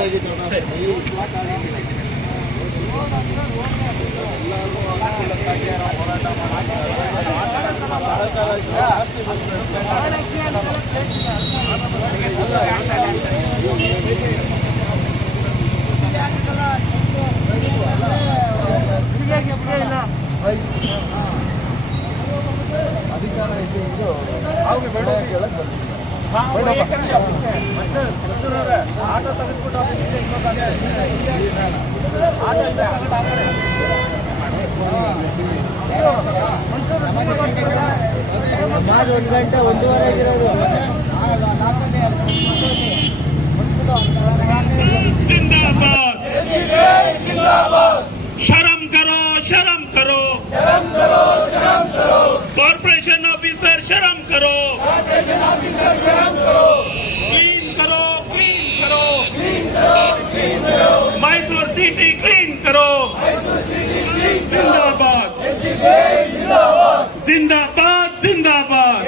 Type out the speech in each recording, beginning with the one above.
ಅಧಿಕಾರ ಇದೆ ಇದು ಆಟೋ ತೆಗೆದುಕೊಂಡು ಸುಮಾರು 1 ಗಂಟೆ 1:30 ಆಗಿರೋದು शर्म करो शर्म करो शर्म करो शर्म करो कॉर्पोरेशन ऑफिसर शर्म करो कॉर्पोरेशन ऑफिसर शर्म करो क्लीन करो क्लीन करो क्लीन करो क्लीन करो मैसूर सिटी क्लीन करो मैसूर सिटी क्लीन जिंदाबाद जिंदाबाद जिंदाबाद जिंदाबाद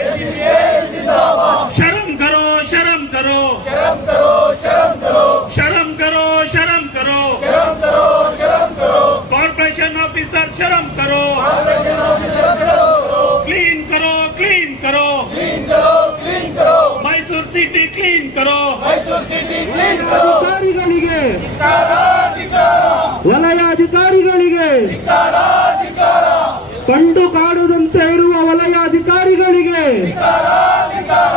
जिंदाबाद शर्म करो शर्म करो शर्म करो शर्म करो शर्म करो शर्म करो शर्म करो शर्म करो कॉर्पोरेशन ऑफिसर शर्म करो कॉर्पोरेशन ऑफिसर शर्म करो क्लीन करो क्लीन करो क्लीन करो क्लीन करो मैसूर सिटी क्लीन करो मैसूर सिटी क्लीन करो ಅಧಿಕಾರಿಗಳಿಗೆ ಧಿಕ್ಕಾರ ಧಿಕ್ಕಾರ ವಲಯ ಅಧಿಕಾರಿಗಳಿಗೆ ಧಿಕ್ಕಾರ ಧಿಕ್ಕಾರ ಕಂಡು ಕಾಣದಂತೆ ಇರುವ ವಲಯ ಅಧಿಕಾರಿಗಳಿಗೆ ಧಿಕ್ಕಾರ ಧಿಕ್ಕಾರ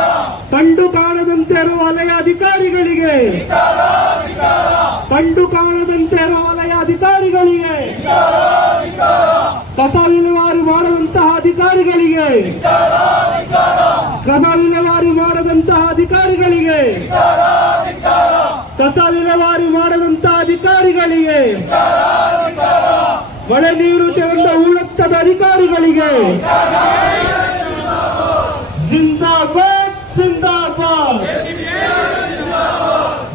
ಕಂಡು ಕಾಣದಂತೆ ಇರುವ ವಲಯ ಅಧಿಕಾರಿಗಳಿಗೆ ಧಿಕ್ಕಾರ ಧಿಕ್ಕಾರ ಕಂಡು ಕಾಣದಂತೆ ಇರುವ ವಲಯ ಅಧಿಕಾರಿಗಳಿಗೆ ಧಿಕ್ಕಾರ ಧಿಕ್ಕಾರ ಕಸ ವಿಲೇವಾರಿ ಮಾಡದಂತಹ ಅಧಿಕಾರಿಗಳಿಗೆ ಧಿಕ್ಕಾರ ಧಿಕ್ಕಾರ ಕಸ ವಿಲೇವಾರಿ ಮಾಡದಂತಹ ಅಧಿಕಾರಿಗಳಿಗೆ ಧಿಕ್ಕಾರ ಧಿಕ್ಕಾರ ಕಸ ವಿಲೇವಾರಿ ಮಾಡದಂತಹ ಅಧಿಕಾರಿಗಳಿಗೆ ಮಳೆ ನೀರು ಚೆಂದ ಉಳ್ಳತ್ತದ ಅಧಿಕಾರಿಗಳಿಗೆ ಜಿಂದಾಬಾದ್ ಜಿಂದಾಬಾದ್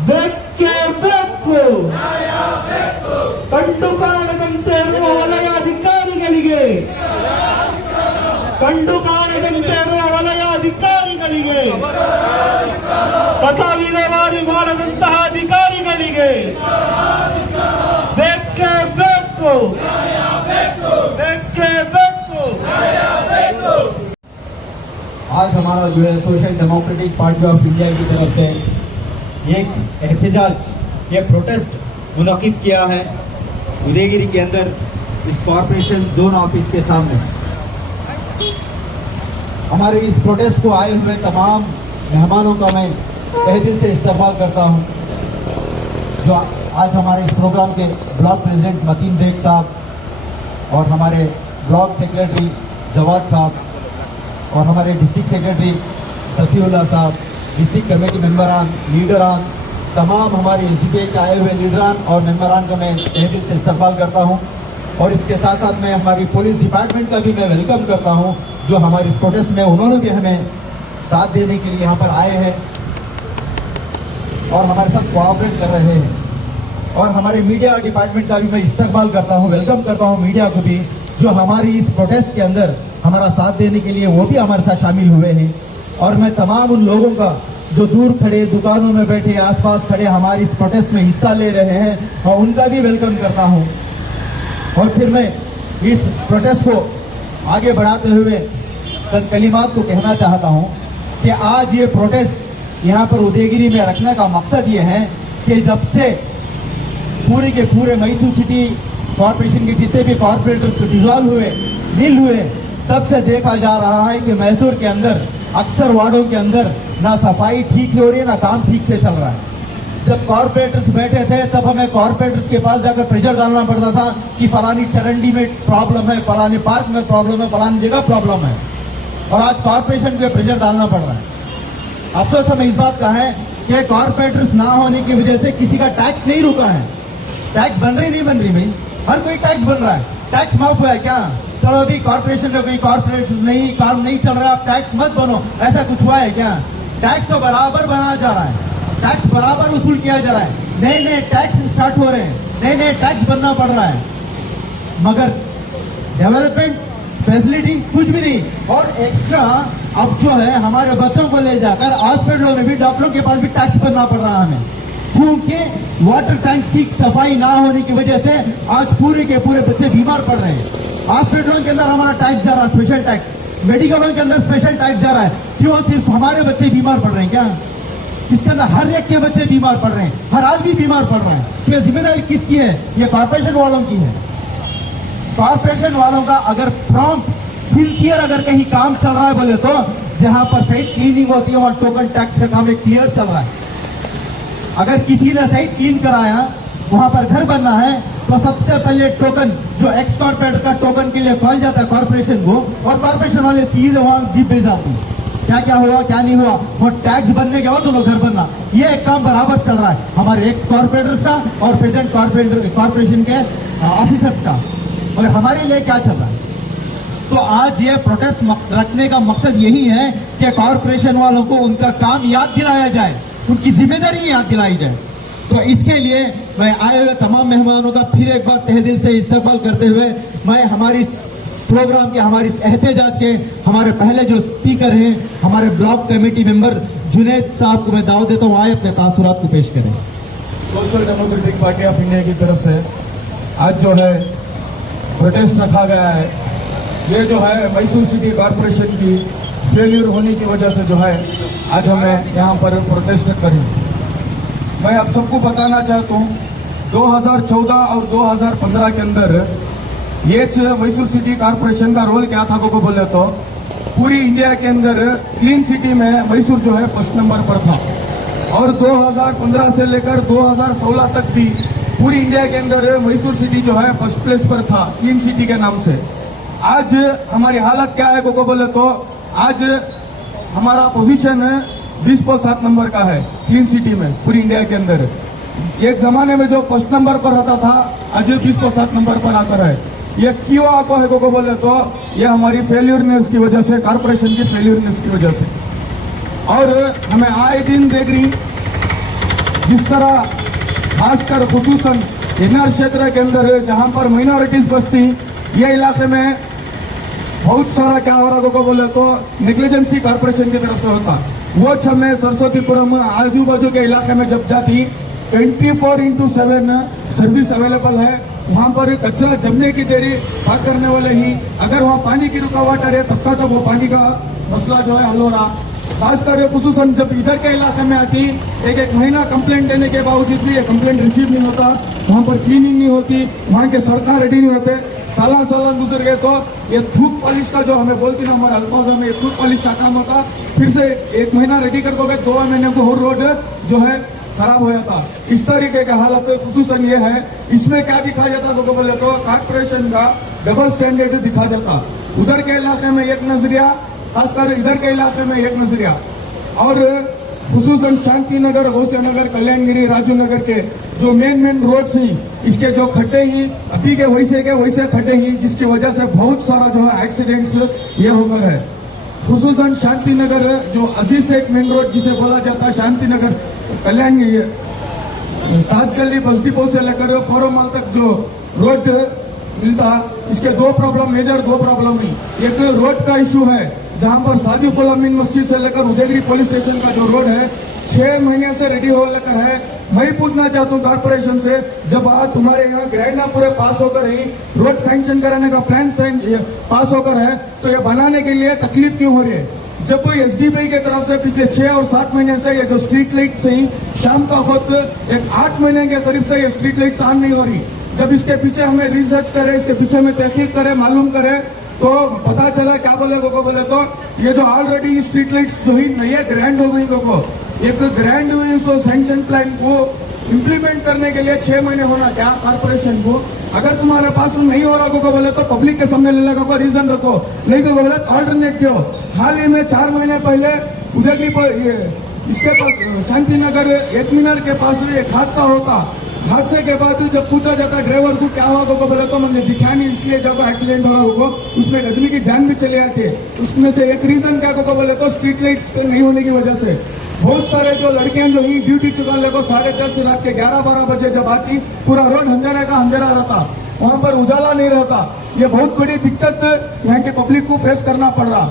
ಬೆಕ್ಕೆ ಬೆಕ್ಕು ಕಂಡು ಕಾಣದಂತೆ ಇರುವ ವಲಯ ಅಧಿಕಾರಿಗಳಿಗೆ ಕಂಡು ಕಾಣದಂತೆ ಇರುವ ವಲಯ ಅಧಿಕಾರಿಗಳಿಗೆ ಕಸ ವಿಲೇವಾರಿ ಮಾಡದಂತಹ ಅಧಿಕಾರಿಗಳಿಗೆ ಬೆಕ್ಕೆ ಬೆಕ್ಕು ಬೆಕ್ಕೆ ಬೆಕ್ಕು आज हमारा जो है social democratic party of India की तरफ से एक एहतजाज ये प्रोटेस्ट मुनक़िद किया है उदयगिरी के अंदर इस कॉरपोरेशन जोन ऑफिस के सामने। हमारे इस प्रोटेस्ट को आए हुए तमाम मेहमानों का मैं तहे दिल से इस्तकबाल करता हूं। जो आज हमारे इस प्रोग्राम के ब्लॉक प्रेसिडेंट मतीन बेग साहब और हमारे ब्लॉक सेक्रेटरी जवाद साहब और हमारे डिस्ट्रिक्ट सेक्रेटरी सफ़ीउल्लाह साहब, डिस्ट्रिक्ट कमेटी मेंबरान लीडरान, तमाम हमारे एसडीपीआई के आए हुए लीडरान और मेंबरान का मैं तहे दिल से इस्तकबाल करता हूं। और इसके साथ साथ मैं हमारी पुलिस डिपार्टमेंट का भी मैं वेलकम करता हूं, जो हमारे इस प्रोटेस्ट में उन्होंने भी हमें साथ देने के लिए यहाँ पर आए हैं और हमारे साथ कोऑपरेट कर रहे हैं। और हमारे मीडिया डिपार्टमेंट का भी मैं इस्तकबाल करता हूँ, वेलकम करता हूँ मीडिया को भी, जो हमारी इस प्रोटेस्ट के अंदर हमारा साथ देने के लिए वो भी हमारे साथ शामिल हुए हैं। और मैं तमाम उन लोगों का जो दूर खड़े दुकानों में बैठे आसपास खड़े हमारी इस प्रोटेस्ट में हिस्सा ले रहे हैं और उनका भी वेलकम करता हूँ। और फिर मैं इस प्रोटेस्ट को आगे बढ़ाते हुए चंद कलिमात को कहना चाहता हूँ कि आज ये प्रोटेस्ट यहाँ पर उदयगिरी में रखने का मकसद ये है कि जब से पूरे के पूरे मैसूर सिटी कॉरपोरेशन के जितने भी कॉरपोरेटर्स डिसॉल्व हुए नील हुए, तब से देखा जा रहा है कि मैसूर के अंदर अक्सर वार्डों के अंदर ना सफाई ठीक से हो रही है ना काम ठीक से चल रहा है। जब कॉरपोरेटर्स बैठे थे तब हमें कॉरपोरेटर्स के पास जाकर प्रेशर डालना पड़ता था कि फलानी चरंडी में प्रॉब्लम है, फलानी पार्क में प्रॉब्लम है, फलानी जगह प्रॉब्लम है, और आज कॉरपोरेशन को प्रेशर डालना पड़ रहा है। अफसोस हमें इस बात का है कि कॉरपोरेटर्स ना होने की वजह से किसी का टैक्स नहीं रुका है। टैक्स बन रही नहीं बन रही भाई, हर कोई टैक्स बन रहा है। टैक्स माफ हुआ है क्या? चलो अभी कॉर्पोरेशन में कोई कॉर्पोरेशन नहीं काम नहीं चल रहा, आप टैक्स मत बनो, ऐसा कुछ हुआ है क्या? टैक्स तो बराबर बनाया जा रहा है, टैक्स बराबर वसूल किया जा रहा है, नए नए टैक्स स्टार्ट हो रहे हैं, नए नए टैक्स बनना पड़ रहा है, मगर डेवलपमेंट फैसिलिटी कुछ भी नहीं। और एक्स्ट्रा अब जो है हमारे बच्चों को ले जाकर हॉस्पिटलों में भी डॉक्टरों के पास भी टैक्स भरना पड़ रहा है हमें। क्योंकि वाटर टैंक की सफाई ना होने की वजह से आज पूरे के पूरे बच्चे बीमार पड़ रहे हैं। हॉस्पिटलों के अंदर हमारा टैक्स जा रहा है, स्पेशल टैक्स, मेडिकलों के अंदर स्पेशल टैक्स जा रहा है। क्यों? सिर्फ हमारे बच्चे बीमार पड़ रहे हैं क्या? इसके अंदर हर एक के बच्चे बीमार पड़ रहे हैं, हर आदमी बीमार पड़ रहा है। तो ये जिम्मेदारी किसकी है? ये कॉर्पोरेशन वालों की है। कॉर्पोरेशन वालों का अगर प्रॉम्प्ट सिंसियर अगर कहीं काम चल रहा है बोले तो जहां पर साइट क्लीनिंग होती है वहां टोकन टैक्स का काम एक क्लियर चल रहा है। अगर किसी ने साइट क्लीन कराया, वहां पर घर बनना है, तो सबसे पहले टोकन जो एक्स कॉर्पोरेटर का टोकन के लिए कॉल जाता है कॉर्पोरेशन को, और कॉर्पोरेशन वाले सीधे वहां जीप भेज जाते हैं। क्या क्या हुआ क्या नहीं हुआ, वो टैक्स बनने के बाद दोनों घर बनना, ये एक काम बराबर चल रहा है हमारे एक्स कॉर्पोरेटर्स का और प्रेजेंट कॉर्पोरेशन के ऑफिसर्स का। और हमारे लिए क्या चल रहा है? तो आज ये प्रोटेस्ट रखने का मकसद यही है कि कॉर्पोरेशन वालों को उनका काम याद दिलाया जाए, उनकी जिम्मेदारी याद दिलाई जाए। तो इसके लिए मैं आए हुए तमाम मेहमानों का फिर एक बार तहे दिल से इस्तकबाल करते हुए मैं हमारी प्रोग्राम के, हमारी एहतजाज के हमारे पहले जो स्पीकर हैं, हमारे ब्लॉक कमेटी मेंबर जुनैद साहब को मैं दावत देता हूँ, आए अपने तासुरात को पेश करें। Social democratic party of India की तरफ से आज जो है प्रोटेस्ट रखा गया है। ये जो है मैसूर सिटी कॉरपोरेशन की फेलियर होने की वजह से जो है आज हमें यहाँ पर प्रोटेस्ट करें। मैं आप सबको बताना चाहता हूँ 2014 और 2015 के अंदर ये मैसूर सिटी कॉरपोरेशन का रोल क्या था को बोले तो पूरी इंडिया के अंदर क्लीन सिटी में मैसूर जो है फर्स्ट नंबर पर था। और 2015 से लेकर 2016 तक भी पूरी इंडिया के अंदर मैसूर सिटी जो है फर्स्ट प्लेस पर था क्लीन सिटी के नाम से। आज हमारी हालत क्या है को बोले तो आज हमारा पोजीशन 20.7 नंबर का है क्लीन सिटी में पूरी इंडिया के अंदर। एक जमाने में जो फर्स्ट नंबर पर रहता था आज 20.7 नंबर पर आता है। ये क्यों आपको है को बोले तो ये हमारी फेल्यूरनेस की वजह से, कॉर्पोरेशन की फेल्यूरनेस की वजह से। और हमें आए दिन देख रही जिस तरह खासकर खुसूसन इनर क्षेत्र के अंदर जहां पर माइनॉरिटीज बसती, ये इलाके में बहुत सारा क्या हो रहा को बोले तो नेग्लिजेंसी कॉर्पोरेशन की तरफ से होता। वो हमें सरस्वतीपुरम आजू बाजू के इलाके में जब जाती 24/7 सर्विस अवेलेबल है। वहाँ पर कचरा जमने की देरी पार करने वाले ही, अगर वहाँ पानी की रुकावट आ रही है तब तक तो वो पानी का मसला जो है हल हो रहा। खासकर खुसूसन जब इधर के इलाके में आती, एक महीना कंप्लेंट देने के बावजूद भी ये कंप्लेंट रिसीव नहीं होता, वहाँ पर क्लीनिंग नहीं होती, वहाँ के सड़कें रेडी नहीं होते। साल गुजर गए तो ये थूक पॉलिश का जो हमें बोलती ना हमारे अल्फाजों में, ये थूक पॉलिश का काम होता। फिर से 1 महीना रेडी कर दोगे, 2 महीने को हर रोड जो है खराब हो जाता। इस तरीके का हालत खुसूसन ये है। इसमें क्या दिखा जाता तो बोले तो कॉर्पोरेशन का डबल स्टैंडर्ड दिखा जाता। उधर के इलाके में एक नजरिया, खासकर इधर के इलाके में एक नजरिया। और खुसूसन शांति नगर, गौसिया नगर, कल्याणगिरी, राजू नगर के जो मेन रोड्स हैं, इसके जो खड्डे ही अभी के वैसे खड्डे ही, जिसकी वजह से बहुत सारा जो है एक्सीडेंट्स ये होकर है। खुसूसन शांति नगर जो अजीज से एक मेन रोड जिसे बोला जाता है शांति नगर, कल्याण 7 गली बस डिपो से लेकर फोरम मॉल तक जो रोड मिलता, इसके मेजर दो प्रॉब्लम ही। एक रोड का इशू है जहां पर सादी खुलामीन मस्जिद से लेकर उदयगिरी पुलिस स्टेशन का जो रोड है 6 महीने से रेडी हो लेकर है। मैं पूछना चाहता हूँ कॉर्पोरेशन से, जब आज तुम्हारे यहाँ ग्राइडा पूरे पास होकर ही रोड सैंक्शन कराने का प्लान पास होकर है, तो ये बनाने के लिए तकलीफ क्यों हो रही है? जब एसडीपी की तरफ से पिछले 6 और 7 महीने से ये जो स्ट्रीट लाइट से ही शाम का वक्त एक 8 महीने के करीब से ये स्ट्रीट लाइट ऑन नहीं हो रही। जब इसके पीछे हमें रिसर्च करे, इसके पीछे में तहकीक करे, मालूम करे, तो पता चला क्या बोले तो ये जो ऑलरेडी स्ट्रीट लाइट्स जो ही नहीं है ग्रैंड हो गई एक ग्रैंड हुई सो सैंक्शन प्लान को इम्प्लीमेंट करने के लिए 6 महीने होना क्या कॉर्पोरेशन को? अगर तुम्हारे पास नहीं हो रहा को बोले तो पब्लिक के सामने ले लगा रीजन रखो, नहीं को बोले तो ऑल्टरनेटिव। हाल ही में 4 महीने पहले उदयगिरी पर इसके पास शांति नगर एक मीनार के पास एक हादसा होता। हादसे के बाद जब पूछा जाता ड्राइवर को क्या हुआ को बोले तो मैंने दिखा नहीं, इसलिए जब एक्सीडेंट हो रहा उसमें एक आदमी की जान भी चले आते। उसमें से एक रीजन क्या को बोले तो स्ट्रीट लाइट्स नहीं होने की वजह से बहुत सारे जो लड़कियां जो ही ड्यूटी चुका ले को 10:30 रात के 11-12 बजे जब आती, पूरा रोड अंधेरा का अंधेरा रहता, वहां पर उजाला नहीं रहता। ये बहुत बड़ी दिक्कत यहाँ के पब्लिक को फेस करना पड़ रहा।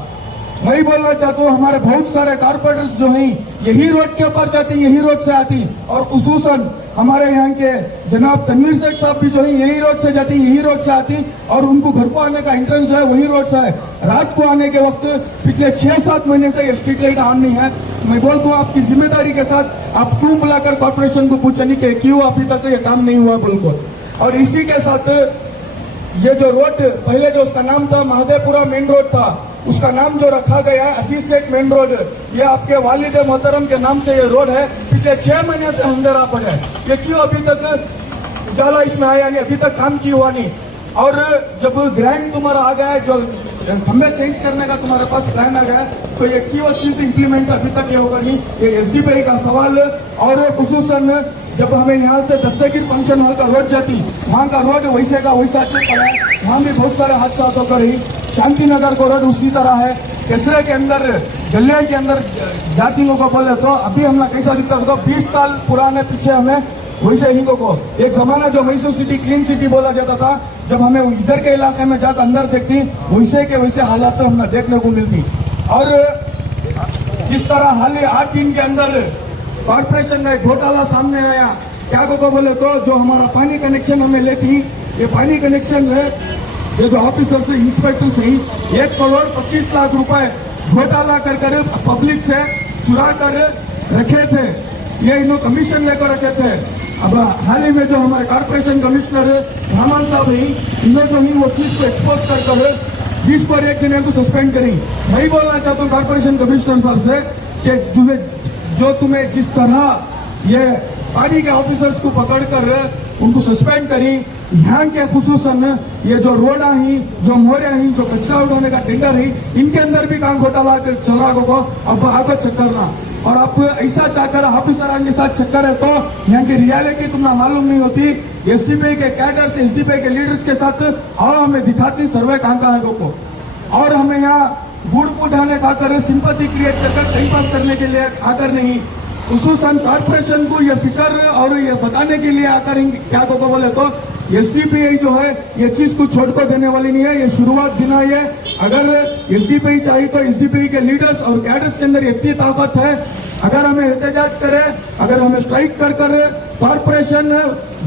मैं बोलना चाहता हूँ हमारे बहुत सारे कारपोरेटर्स जो हैं यही रोड के ऊपर जाती, यही रोड से आती, और खुसूसन हमारे यहाँ के जनाब तनवीर सेठ साहब भी जो है यही रोड से जाती, यही रोड से आती, और उनको घर को आने का एंट्रेंस जो है वही रोड से है। रात को आने के वक्त पिछले 6-7 महीने से ये स्ट्रीट लाइट ऑन नहीं है। मैं बोलता हूँ आपकी जिम्मेदारी के साथ आप क्यों बुलाकर कॉर्पोरेशन को पूछे नहीं कि क्यों अभी तक ये काम नहीं हुआ बिल्कुल। और इसी के साथ ये जो रोड पहले जो उसका नाम था महादेवपुरा मेन रोड था, उसका नाम जो रखा गया है अजीज सेठ मेन रोड, ये आपके वालिद मोहतरम के नाम से ये रोड है। पिछले 6 महीने से अंधेरा पड़ा है, ये क्यों अभी तक उजाला इसमें आया नहीं, अभी तक काम क्यों हुआ नहीं। और जब ग्रैंड तुम्हारा आ गया है, जो खंबे चेंज करने का तुम्हारे पास प्लान आ गया है, तो ये क्यों चीज इंप्लीमेंट अभी तक ये होगा नहीं, ये एसडीपीआई का सवाल। और खुसूसन जब हमें यहाँ से दस्तगीर फंक्शन हॉल का रोड जाती, वहाँ का रोड वैसे का वैसा चल पड़ा है, वहाँ भी बहुत सारे हादसा होकर ही। शांति नगर को रोड उसी तरह है, केसरे के अंदर गले के अंदर जाति लोगों को बोले तो अभी हमने कैसा दिखता होगा, 20 साल पुराने पीछे हमें वैसे ही को एक जमाना जो मैसूर सिटी क्लीन सिटी बोला जाता था, जब हमें इधर के इलाके में जाकर अंदर देखती वैसे के वैसे हालात तो हमें देखने को मिलती। और जिस तरह हाल ही 8 दिन के अंदर कॉर्पोरेशन का एक घोटाला सामने आया, क्या को बोले तो जो हमारा पानी कनेक्शन हमें लेती, ये पानी कनेक्शन है ये जो ऑफिसर से इंस्पेक्टर से 1,25,00,000 रुपए घोटाला कर पब्लिक से चुरा कर रखे थे, ये इन्होंने कमीशन लेकर रखे थे। अब हाल ही में जो हमारे कॉर्पोरेशन कमिश्नर रामन साहब हैं, इन्होंने जो ही वो चीज को एक्सपोज कर 20 पर 1 जने को सस्पेंड करी। मैं बोलना चाहता हूँ कॉर्पोरेशन कमिश्नर साहब से कि तुम्हें जिस तरह ये पानी के ऑफिसर्स को पकड़कर उनको सस्पेंड करी, यहाँ के खुसूसन ये जो रोड ही, जो मोरिया ही, जो कचरा उठाने का टेंडर ही, इनके अंदर भी काम घोटाला चल रहा को अब आगे चक्कर ना। और आप ऐसा चाहकर ऑफिसर के साथ चक्कर है तो यहाँ की रियलिटी तुम्हें मालूम नहीं होती। एसडीपीआई के कैडर्स, एसडीपीआई के लीडर्स के साथ आओ हमें दिखाती सर्वे कहाँ है को, और हमें यहाँ गुड़ उठाने का आकर सिंपैथी क्रिएट कर टाइम पास करने के लिए आकर नहीं, खुसूसन कॉर्पोरेशन को ये फिक्र और ये बताने के लिए आकर क्या को बोले तो एसडीपीआई जो है ये चीज को छोड़ को देने वाली नहीं है, ये शुरुआत दिन आई है। अगर एसडीपीआई चाहिए तो एसडीपीआई के लीडर्स और कैडर्स के अंदर इतनी ताकत है, अगर हमें एहतजाज करे, अगर हमें स्ट्राइक कर कॉर्पोरेशन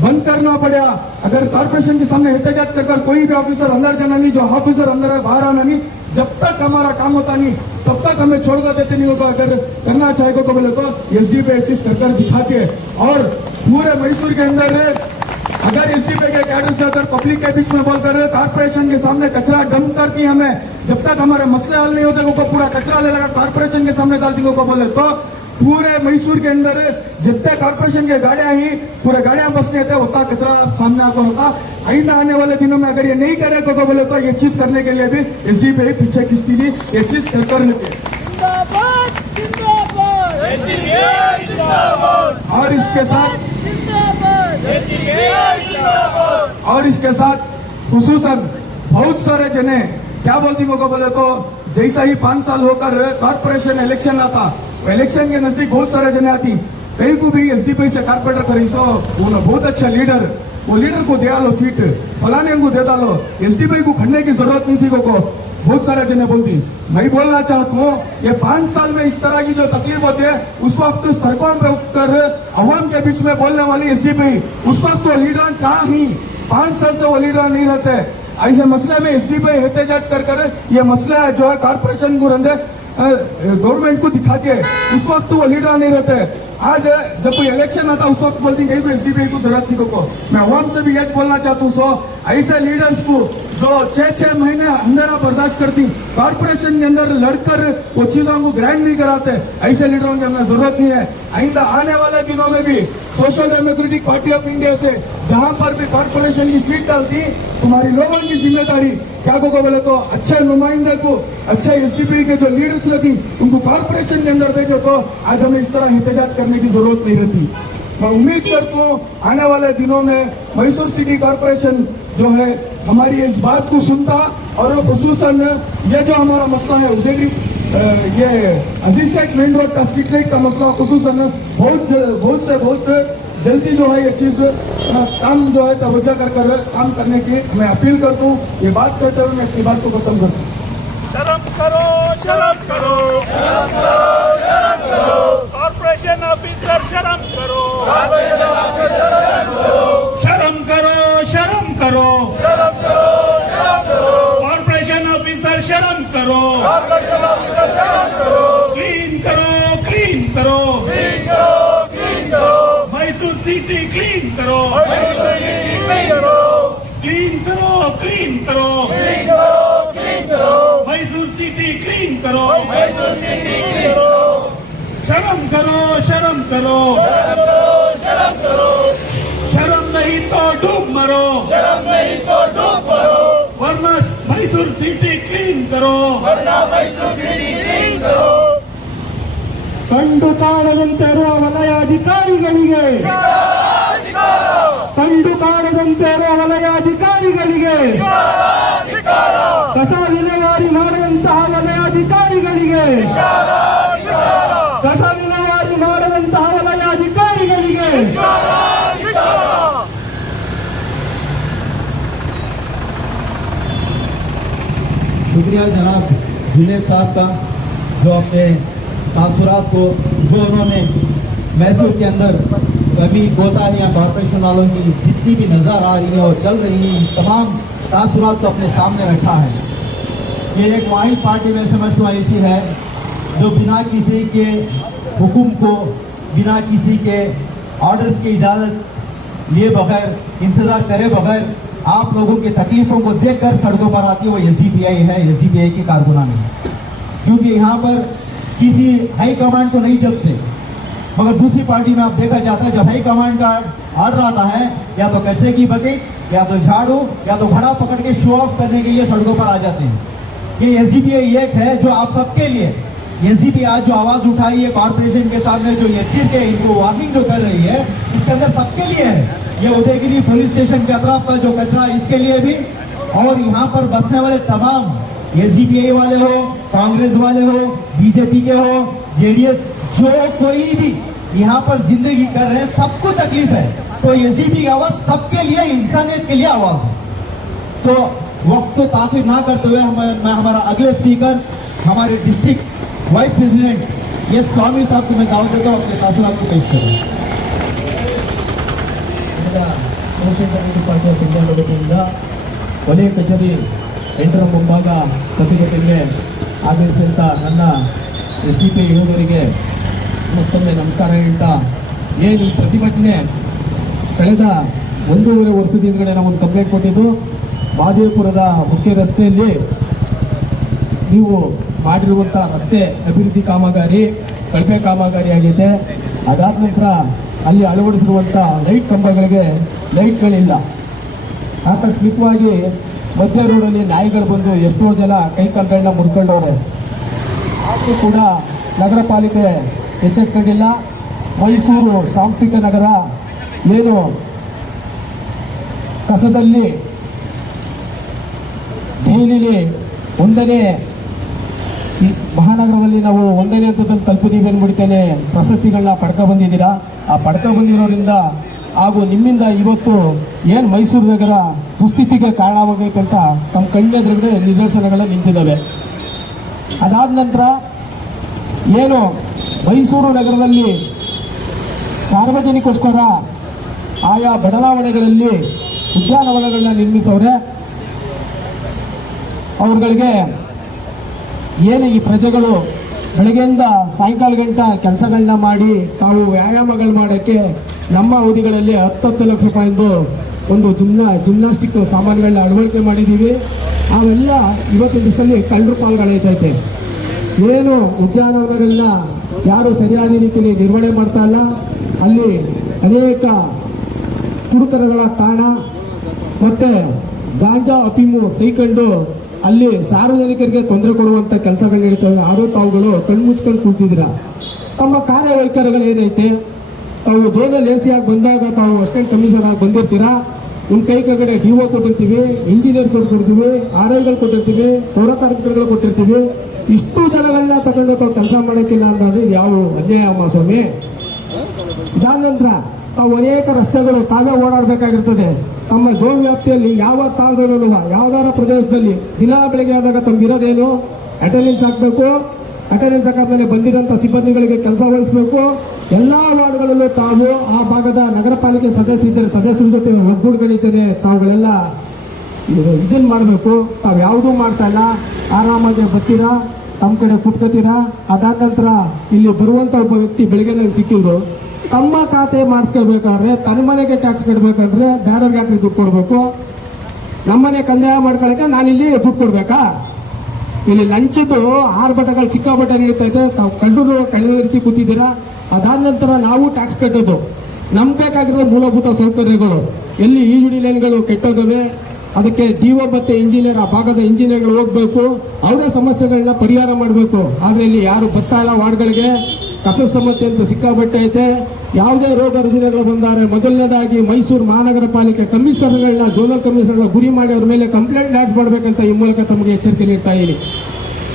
बंद करना पड़ा, अगर कॉर्पोरेशन के सामने एहतजाज कर कोई भी ऑफिसर अंदर जाना नहीं, जो ऑफिसर अंदर है बाहर आना नहीं, जब तक हमारा काम होता नहीं तब तक हमें छोड़ कर देते नहीं होगा। अगर करना चाहे को बोले तो एसडीपीआई चीज कर दिखाती है। और पूरे मैसूर के अंदर अगर एसडीपीआई के कैडर से अगर पब्लिक के बीच में बोलकर कॉर्पोरेशन के सामने कचरा डंप करती हमें, जब तक हमारे मसले हल नहीं होते को पूरा कचरा ले लगा कॉर्पोरेशन के सामने डालती को बोले तो पूरे मैसूर के अंदर जितने कॉर्पोरेशन के गाड़ियां ही पूरे गाड़ियां बसने थे उतना कचरा सामने आकर होता। आइंदा आने वाले दिनों में अगर ये नहीं करे तो बोले तो ये चीज करने के लिए भी एसडीपीआई पीछे खींचती नहीं, ये चीज कर लेते। और इसके साथ खुसूसन बहुत सारे जने क्या बोलती को बोले तो जैसा ही 5 साल होकर कॉर्पोरेशन इलेक्शन आता, इलेक्शन के नजदीक बहुत सारे जने आती, कहीं को भी एसडीपीआई से कॉर्पोरेटर करी तो वो बहुत अच्छा लीडर, वो लीडर को दे लो सीट, फलाने को दे डालो, एसडीपीआई को खड़ने की जरूरत नहीं थी को बहुत सारे जने बोलती। मैं बोलना चाहता हूँ ये 5 साल में इस तरह की जो तकलीफ होती है उस वक्त सड़कों पे उठकर अवाम के बीच में बोलने वाली एसडीपीआई, उस वक्त वो लीडर कहाँ ही, 5 साल से वो लीडर नहीं रहते। ऐसे मसले में एसडीपीआई एहतजाज कर ये मसला जो है कॉर्पोरेशन को रंधे गवर्नमेंट को दिखाती है, उस वक्त वो लीडर नहीं रहते। आज जब कोई इलेक्शन आता उस वक्त बोलती कहीं भी एसडीपीआई को जरूरत थी को। मैं अवाम से भी यही बोलना चाहता हूँ ऐसे लीडर्स को जो 6-6 महीने अंधेरा बर्दाश्त करती, कॉर्पोरेशन के अंदर लड़कर वो चीजों को ग्रांड नहीं कराते, ऐसे लीडरों की हमें जरूरत नहीं है। आइंदा आने वाले दिनों में भी social democratic party of India से जहां पर भी कॉर्पोरेशन की सीट डालती, तुम्हारी लोगों की जिम्मेदारी क्या को बोले तो अच्छे नुमाइंदे को, अच्छे एसडीपीआई के जो लीडर्स रहती उनको कॉर्पोरेशन के अंदर भेजो तो आज हमें इस तरह एहतजाज करने की जरूरत नहीं रहती। मैं उम्मीद करता हूँ आने वाले दिनों में मैसूर सिटी कॉर्पोरेशन जो है हमारी इस बात को सुनता और खुसूसन ये जो हमारा मसला है उदयगिरी ये अजीज सेठ मेन रोड का स्ट्रीट लाइट का मसला खुसूसन बहुत जल्दी जो है ये चीज काम जो है तवज्जो कर काम करने की मैं अपील करता हूँ। ये बात कहते हुए मैं अपनी बात को खत्म करता हूँ। शर्म करो शर्म करो कॉर्पोरेशन ऑफिसर शर्म करो शर्म करो शर्म करो कॉर्पोरेशन ऑफिसर शर्म करो क्लीन करो क्लीन करो मैसूर सिटी क्लीन करो क्लीन करो क्लीन करो मैसूर सिटी क्लीन करो शर्म करो शर्म करो शर्म नहीं तो डूब मरो वरना मैसूर सिटी क्लीन करो ಕಂಡು ಕಾಣದಂತೆ ಇರುವ ವಲಯಾಧಿಕಾರಿಗಳಿಗೆ ಕಸ ವಿಲೇವಾರಿ ಮಾಡುವಂತಹ ವಲಯಾಧಿಕಾರಿಗಳಿಗೆ शुक्रिया जनाब जुनेद साहब का जो अपने तासुरात को जो उन्होंने मैसूर के अंदर कभी कोताहियाँ कॉरपोरेशन वालों की जितनी भी नज़र आ रही है और चल रही है तमाम तासुरात को अपने सामने रखा है। ये एक वाहिद पार्टी में समझता हूँ ऐसी है जो बिना किसी के हुक्म को बिना किसी के ऑर्डर्स की इजाज़त लिए बगैर इंतज़ार करे बगैर आप लोगों की तकलीफ़ों को देखकर सड़कों पर आती है वो SDPI है, SDPI की कारकुनान है। क्योंकि यहाँ पर किसी हाई कमांड को नहीं जलते, मगर दूसरी पार्टी में आप देखा जाता है जब हाई कमांड का ऑर्डर आता है या तो कचरे की बकेट या तो झाड़ू या तो घड़ा पकड़ के शो ऑफ करने के लिए सड़कों पर आ जाते हैं। ये SDPI एक है जो आप सबके लिए SDPI आज जो आवाज़ उठाई है कॉर्पोरेशन के सामने जो ये चीज के इनको वार्निंग जो कर रही है इसके अंदर सबके लिए है। ये उदयगिरी पुलिस स्टेशन के अतराफ का जो कचरा इसके लिए भी और यहाँ पर बसने वाले तमाम SDPI वाले हो, कांग्रेस वाले हो, बीजेपी के हो, JDS जो कोई भी यहाँ पर जिंदगी कर रहे हैं सबको तकलीफ है। तो SDPI की आवाज सबके लिए इंसानियत के लिए आवाज है। तो वक्त को ताखिर ना करते हुए मैं हमारा अगले स्पीकर हमारे डिस्ट्रिक्ट वाइस प्रेसिडेंट एस स्वामी साहब को मैं दावत देता हूँ अपने तासुरात को पेश करूँ। ಪಾರ್ಟಿಯ ಕಲ್ಯಾಣ ವತಿಯಿಂದ ವಲಯ ಕಚೇರಿ 8ರ ಮುಂಭಾಗ ಪ್ರತಿಭಟನೆಗೆ ಆಗಮಿಸಿದಂಥ ನನ್ನ SDPI ಯೋಧರಿಗೆ ಮತ್ತೊಮ್ಮೆ ನಮಸ್ಕಾರ ಹೇಳ್ತಾ ಏನು ಈ ಪ್ರತಿಭಟನೆ ಕಳೆದ 1.5 ವರ್ಷದ ಹಿಂದ್ಗಡೆ ನಾವು ಒಂದು ಕಂಪ್ಲೇಂಟ್ ಕೊಟ್ಟಿದ್ದು ಮಹದೇವಪುರದ ಮುಖ್ಯ ರಸ್ತೆಯಲ್ಲಿ ನೀವು ಮಾಡಿರುವಂಥ ರಸ್ತೆ ಅಭಿವೃದ್ಧಿ ಕಾಮಗಾರಿ ಕಳಪೆ ಕಾಮಗಾರಿ ಆಗಿದೆ. ಅದಾದ ನಂತರ ಅಲ್ಲಿ ಅಳವಡಿಸಿರುವಂಥ ಲೈಟ್ ಕಂಬಗಳಿಗೆ ಲೈಟ್ಗಳಿಲ್ಲ. ಆಕಸ್ಮಿಕವಾಗಿ ಮಧ್ಯ ರೋಡಲ್ಲಿ ನಾಯಿಗಳು ಬಂದು ಎಷ್ಟೋ ಜನ ಕೈ ಕಾಲುಗಳನ್ನ ಮುರ್ಕೊಂಡವ್ರೆ. ಆದರೂ ಕೂಡ ನಗರ ಪಾಲಿಕೆ ಎಚ್ಚೆತ್ಕೊಂಡಿಲ್ಲ. ಮೈಸೂರು ಸಾಂಸ್ಥಿಕ ನಗರ ಏನು ಕಸದಲ್ಲಿ ದೆಹಲಿಲಿ 1ನೇ ಈ ಮಹಾನಗರದಲ್ಲಿ ನಾವು 1ನೇ ಹಂತದಲ್ಲಿ ತಲುಪಿದ್ದೀವಿ ಅಂದ್ಬಿಡ್ತೇನೆ ಪ್ರಶಸ್ತಿಗಳನ್ನ ಪಡ್ಕೊ ಬಂದಿದ್ದೀರಾ. ಆ ಪಡ್ಕೊ ಬಂದಿರೋದ್ರಿಂದ ಹಾಗೂ ನಿಮ್ಮಿಂದ ಇವತ್ತು ಏನು ಮೈಸೂರು ನಗರ ದುಸ್ಥಿತಿಗೆ ಕಾರಣವಾಗಬೇಕಂತ ತಮ್ಮ ಕಣ್ಣೆದುರುಗಡೆ ನಿದರ್ಶನಗಳು ನಿಂತಿದ್ದಾವೆ. ಅದಾದ ನಂತರ ಏನು ಮೈಸೂರು ನಗರದಲ್ಲಿ ಸಾರ್ವಜನಿಕೋಸ್ಕರ ಆಯಾ ಬಡಾವಣೆಗಳಲ್ಲಿ ಉದ್ಯಾನವನಗಳನ್ನ ನಿರ್ಮಿಸವ್ರೆ. ಅವ್ರಗಳಿಗೆ ಏನು ಈ ಪ್ರಜೆಗಳು ಬೆಳಗ್ಗೆಯಿಂದ ಸಾಯಂಕಾಲ ಗಂಟ ಕೆಲಸಗಳನ್ನ ಮಾಡಿ ತಾವು ವ್ಯಾಯಾಮಗಳು ಮಾಡೋಕ್ಕೆ ನಮ್ಮ ಅವಧಿಗಳಲ್ಲಿ 10 ಲಕ್ಷ ರೂಪಾಯಿಂದು ಒಂದು ಜಿಮ್ನಾಸ್ಟಿಕ್ ಸಾಮಾನುಗಳನ್ನ ಅಳವಡಿಕೆ ಮಾಡಿದ್ದೀವಿ. ಅವೆಲ್ಲ ಇವತ್ತಿನ ದಿವಸದಲ್ಲಿ ಕಳ್ಳರು ಪಾಲ್ಗಳೈತೈತೆ. ಏನು ಉದ್ಯಾನವನಗಳನ್ನ ಯಾರು ಸರಿಯಾದ ರೀತಿಯಲ್ಲಿ ನಿರ್ವಹಣೆ ಮಾಡ್ತಾ ಇಲ್ಲ. ಅಲ್ಲಿ ಅನೇಕ ಕುಡುಕರಗಳ ತಾಣ ಮತ್ತು ಗಾಂಜಾ ಅಫೀಮು ಸೈಕೊಂಡು ಅಲ್ಲಿ ಸಾರ್ವಜನಿಕರಿಗೆ ತೊಂದರೆ ಕೊಡುವಂಥ ಕೆಲಸಗಳು ನಡೀತವೆ. ಆದರೂ ತಾವುಗಳು ಕಣ್ಮುಚ್ಕೊಂಡು ಕೂತಿದ್ದೀರಾ. ತಮ್ಮ ಕಾರ್ಯವೈಖರಿಗಳು ಏನೈತೆ? ತಾವು ಜೈಲಲ್ಲಿ ಎಸಿಯಾಗಿ ಬಂದಾಗ ತಾವು ಅಸಿಸ್ಟೆಂಟ್ ಕಮಿಷನರ್ ಆಗಿ ಬಂದಿರ್ತೀರಾ. ನಿಮ್ಮ ಕೈ ಕೆಳಗಡೆ DO ಕೊಟ್ಟಿರ್ತೀವಿ, ಇಂಜಿನಿಯರ್ ಕೊಟ್ಟಿರ್ತೀವಿ, RIಗಳು ಕೊಟ್ಟಿರ್ತೀವಿ, ಪೌರ ಕಾರ್ಮಿಕರುಗಳು ಕೊಟ್ಟಿರ್ತೀವಿ. ಇಷ್ಟು ಜನಗಳನ್ನ ತಗೊಂಡು ತಾವು ಕೆಲಸ ಮಾಡೋಕ್ಕಿಲ್ಲ ಅಂದ್ರೆ ಯಾವ ಅನ್ಯಾಯ ಅಮ್ಮ ಸ್ವಾಮಿ. ಇದಾದ ನಂತರ ತಾವು ಅನೇಕ ರಸ್ತೆಗಳು ತಾವೇ ಓಡಾಡಬೇಕಾಗಿರ್ತದೆ. ತಮ್ಮ ಜೋನ್ ವ್ಯಾಪ್ತಿಯಲ್ಲಿ ಯಾವ ತಾಲೂಕಲ್ಲೂ ಯಾವ್ದಾರ ಪ್ರದೇಶದಲ್ಲಿ ದಿನ ಬೆಳಗ್ಗೆ ಆದಾಗ ತಮ್ಗಿರೋದೇನು ಅಟೆಂಡೆನ್ಸ್ ಹಾಕಬೇಕು. ಅಟೆಂಡೆನ್ಸ್ ಹಾಕಾದ್ಮೇಲೆ ಬಂದಿರೋಂಥ ಸಿಬ್ಬಂದಿಗಳಿಗೆ ಕೆಲಸ ವಹಿಸಬೇಕು. ಎಲ್ಲ ವಾರ್ಡ್ಗಳಲ್ಲೂ ತಾವು ಆ ಭಾಗದ ನಗರ ಪಾಲಿಕೆ ಸದಸ್ಯರ ಜೊತೆ ಒಗ್ಗೂಡುಗಳಿದ್ದೇನೆ ತಾವುಗಳೆಲ್ಲ ಇದನ್ನು ಮಾಡಬೇಕು. ತಾವು ಯಾವುದೂ ಮಾಡ್ತಾ ಇಲ್ಲ, ಆರಾಮಾಗಿ ಬರ್ತೀರಾ, ತಮ್ಮ ಕಡೆ ಕೂತ್ಕೋತೀರಾ. ಅದಾದ ನಂತರ ಇಲ್ಲಿ ಬರುವಂಥ ಒಬ್ಬ ವ್ಯಕ್ತಿ ಬೆಳಿಗ್ಗೆ ನನಗೆ ಸಿಕ್ಕಿದ್ರು, ತಮ್ಮ ಖಾತೆ ಮಾಡಿಸ್ಕೋಬೇಕಾದ್ರೆ ತನ್ನ ಮನೆಗೆ ಟ್ಯಾಕ್ಸ್ ಕಟ್ಟಬೇಕಂದ್ರೆ ಬೇರೆಯವ್ರಿಗೆ ಯಾಕೆ ದುಡ್ಡು ಕೊಡಬೇಕು? ನಮ್ಮನೆ ಕಂದಾಯ ಮಾಡ್ಕೊಳಕ್ಕೆ ನಾನಿಲ್ಲಿ ದುಡ್ಡು ಕೊಡಬೇಕಾ? ಇಲ್ಲಿ ಲಂಚದ್ದು ಆರ್ಭಟಗಳು ಸಿಕ್ಕಾಬಟ್ಟೆ ನಡೀತೈತೆ. ತಾವು ಕಂಡು ಕಳೆದ ರೀತಿ ಕೂತಿದ್ದೀರಾ. ಅದಾದ ನಂತರ ನಾವು ಟ್ಯಾಕ್ಸ್ ಕಟ್ಟೋದು. ನಮ್ಗೆ ಬೇಕಾಗಿರೋ ಮೂಲಭೂತ ಸೌಕರ್ಯಗಳು ಎಲ್ಲಿ ಈಜುಡಿ ಲೈನ್ಗಳು ಕೆಟ್ಟೋಗವೆ, ಅದಕ್ಕೆ ಡಿಒ ಮತ್ತೆ ಇಂಜಿನಿಯರ್ ಆ ಭಾಗದ ಇಂಜಿನಿಯರ್ಗಳು ಹೋಗ್ಬೇಕು, ಅವರೇ ಸಮಸ್ಯೆಗಳನ್ನ ಪರಿಹಾರ ಮಾಡಬೇಕು. ಆದರೆ ಇಲ್ಲಿ ಯಾರು ಬರ್ತಾ ಇಲ್ಲ ವಾರ್ಡ್ಗಳಿಗೆ. ಕಸ ಸಮಸ್ಯೆ ಅಂತ ಸಿಕ್ಕಾಬಟ್ಟೆ ಐತೆ. ಯಾವುದೇ ರೋಗ ರುಜಿನಗಳು ಬಂದರೆ ಮೊದಲನೇದಾಗಿ ಮೈಸೂರು ಮಹಾನಗರ ಪಾಲಿಕೆ ಕಮಿಷನರ್ಗಳನ್ನ, ಜೋನಲ್ ಕಮಿಷನರ್ಗಳ ಗುರಿ ಮಾಡಿ ಅವ್ರ ಮೇಲೆ ಕಂಪ್ಲೇಂಟ್ ಲಾಡ್ಜ್ ಮಾಡಬೇಕಂತ ಈ ಮೂಲಕ ತಮಗೆ ಎಚ್ಚರಿಕೆ ನೀಡ್ತಾ ಇದ್ದೀನಿ.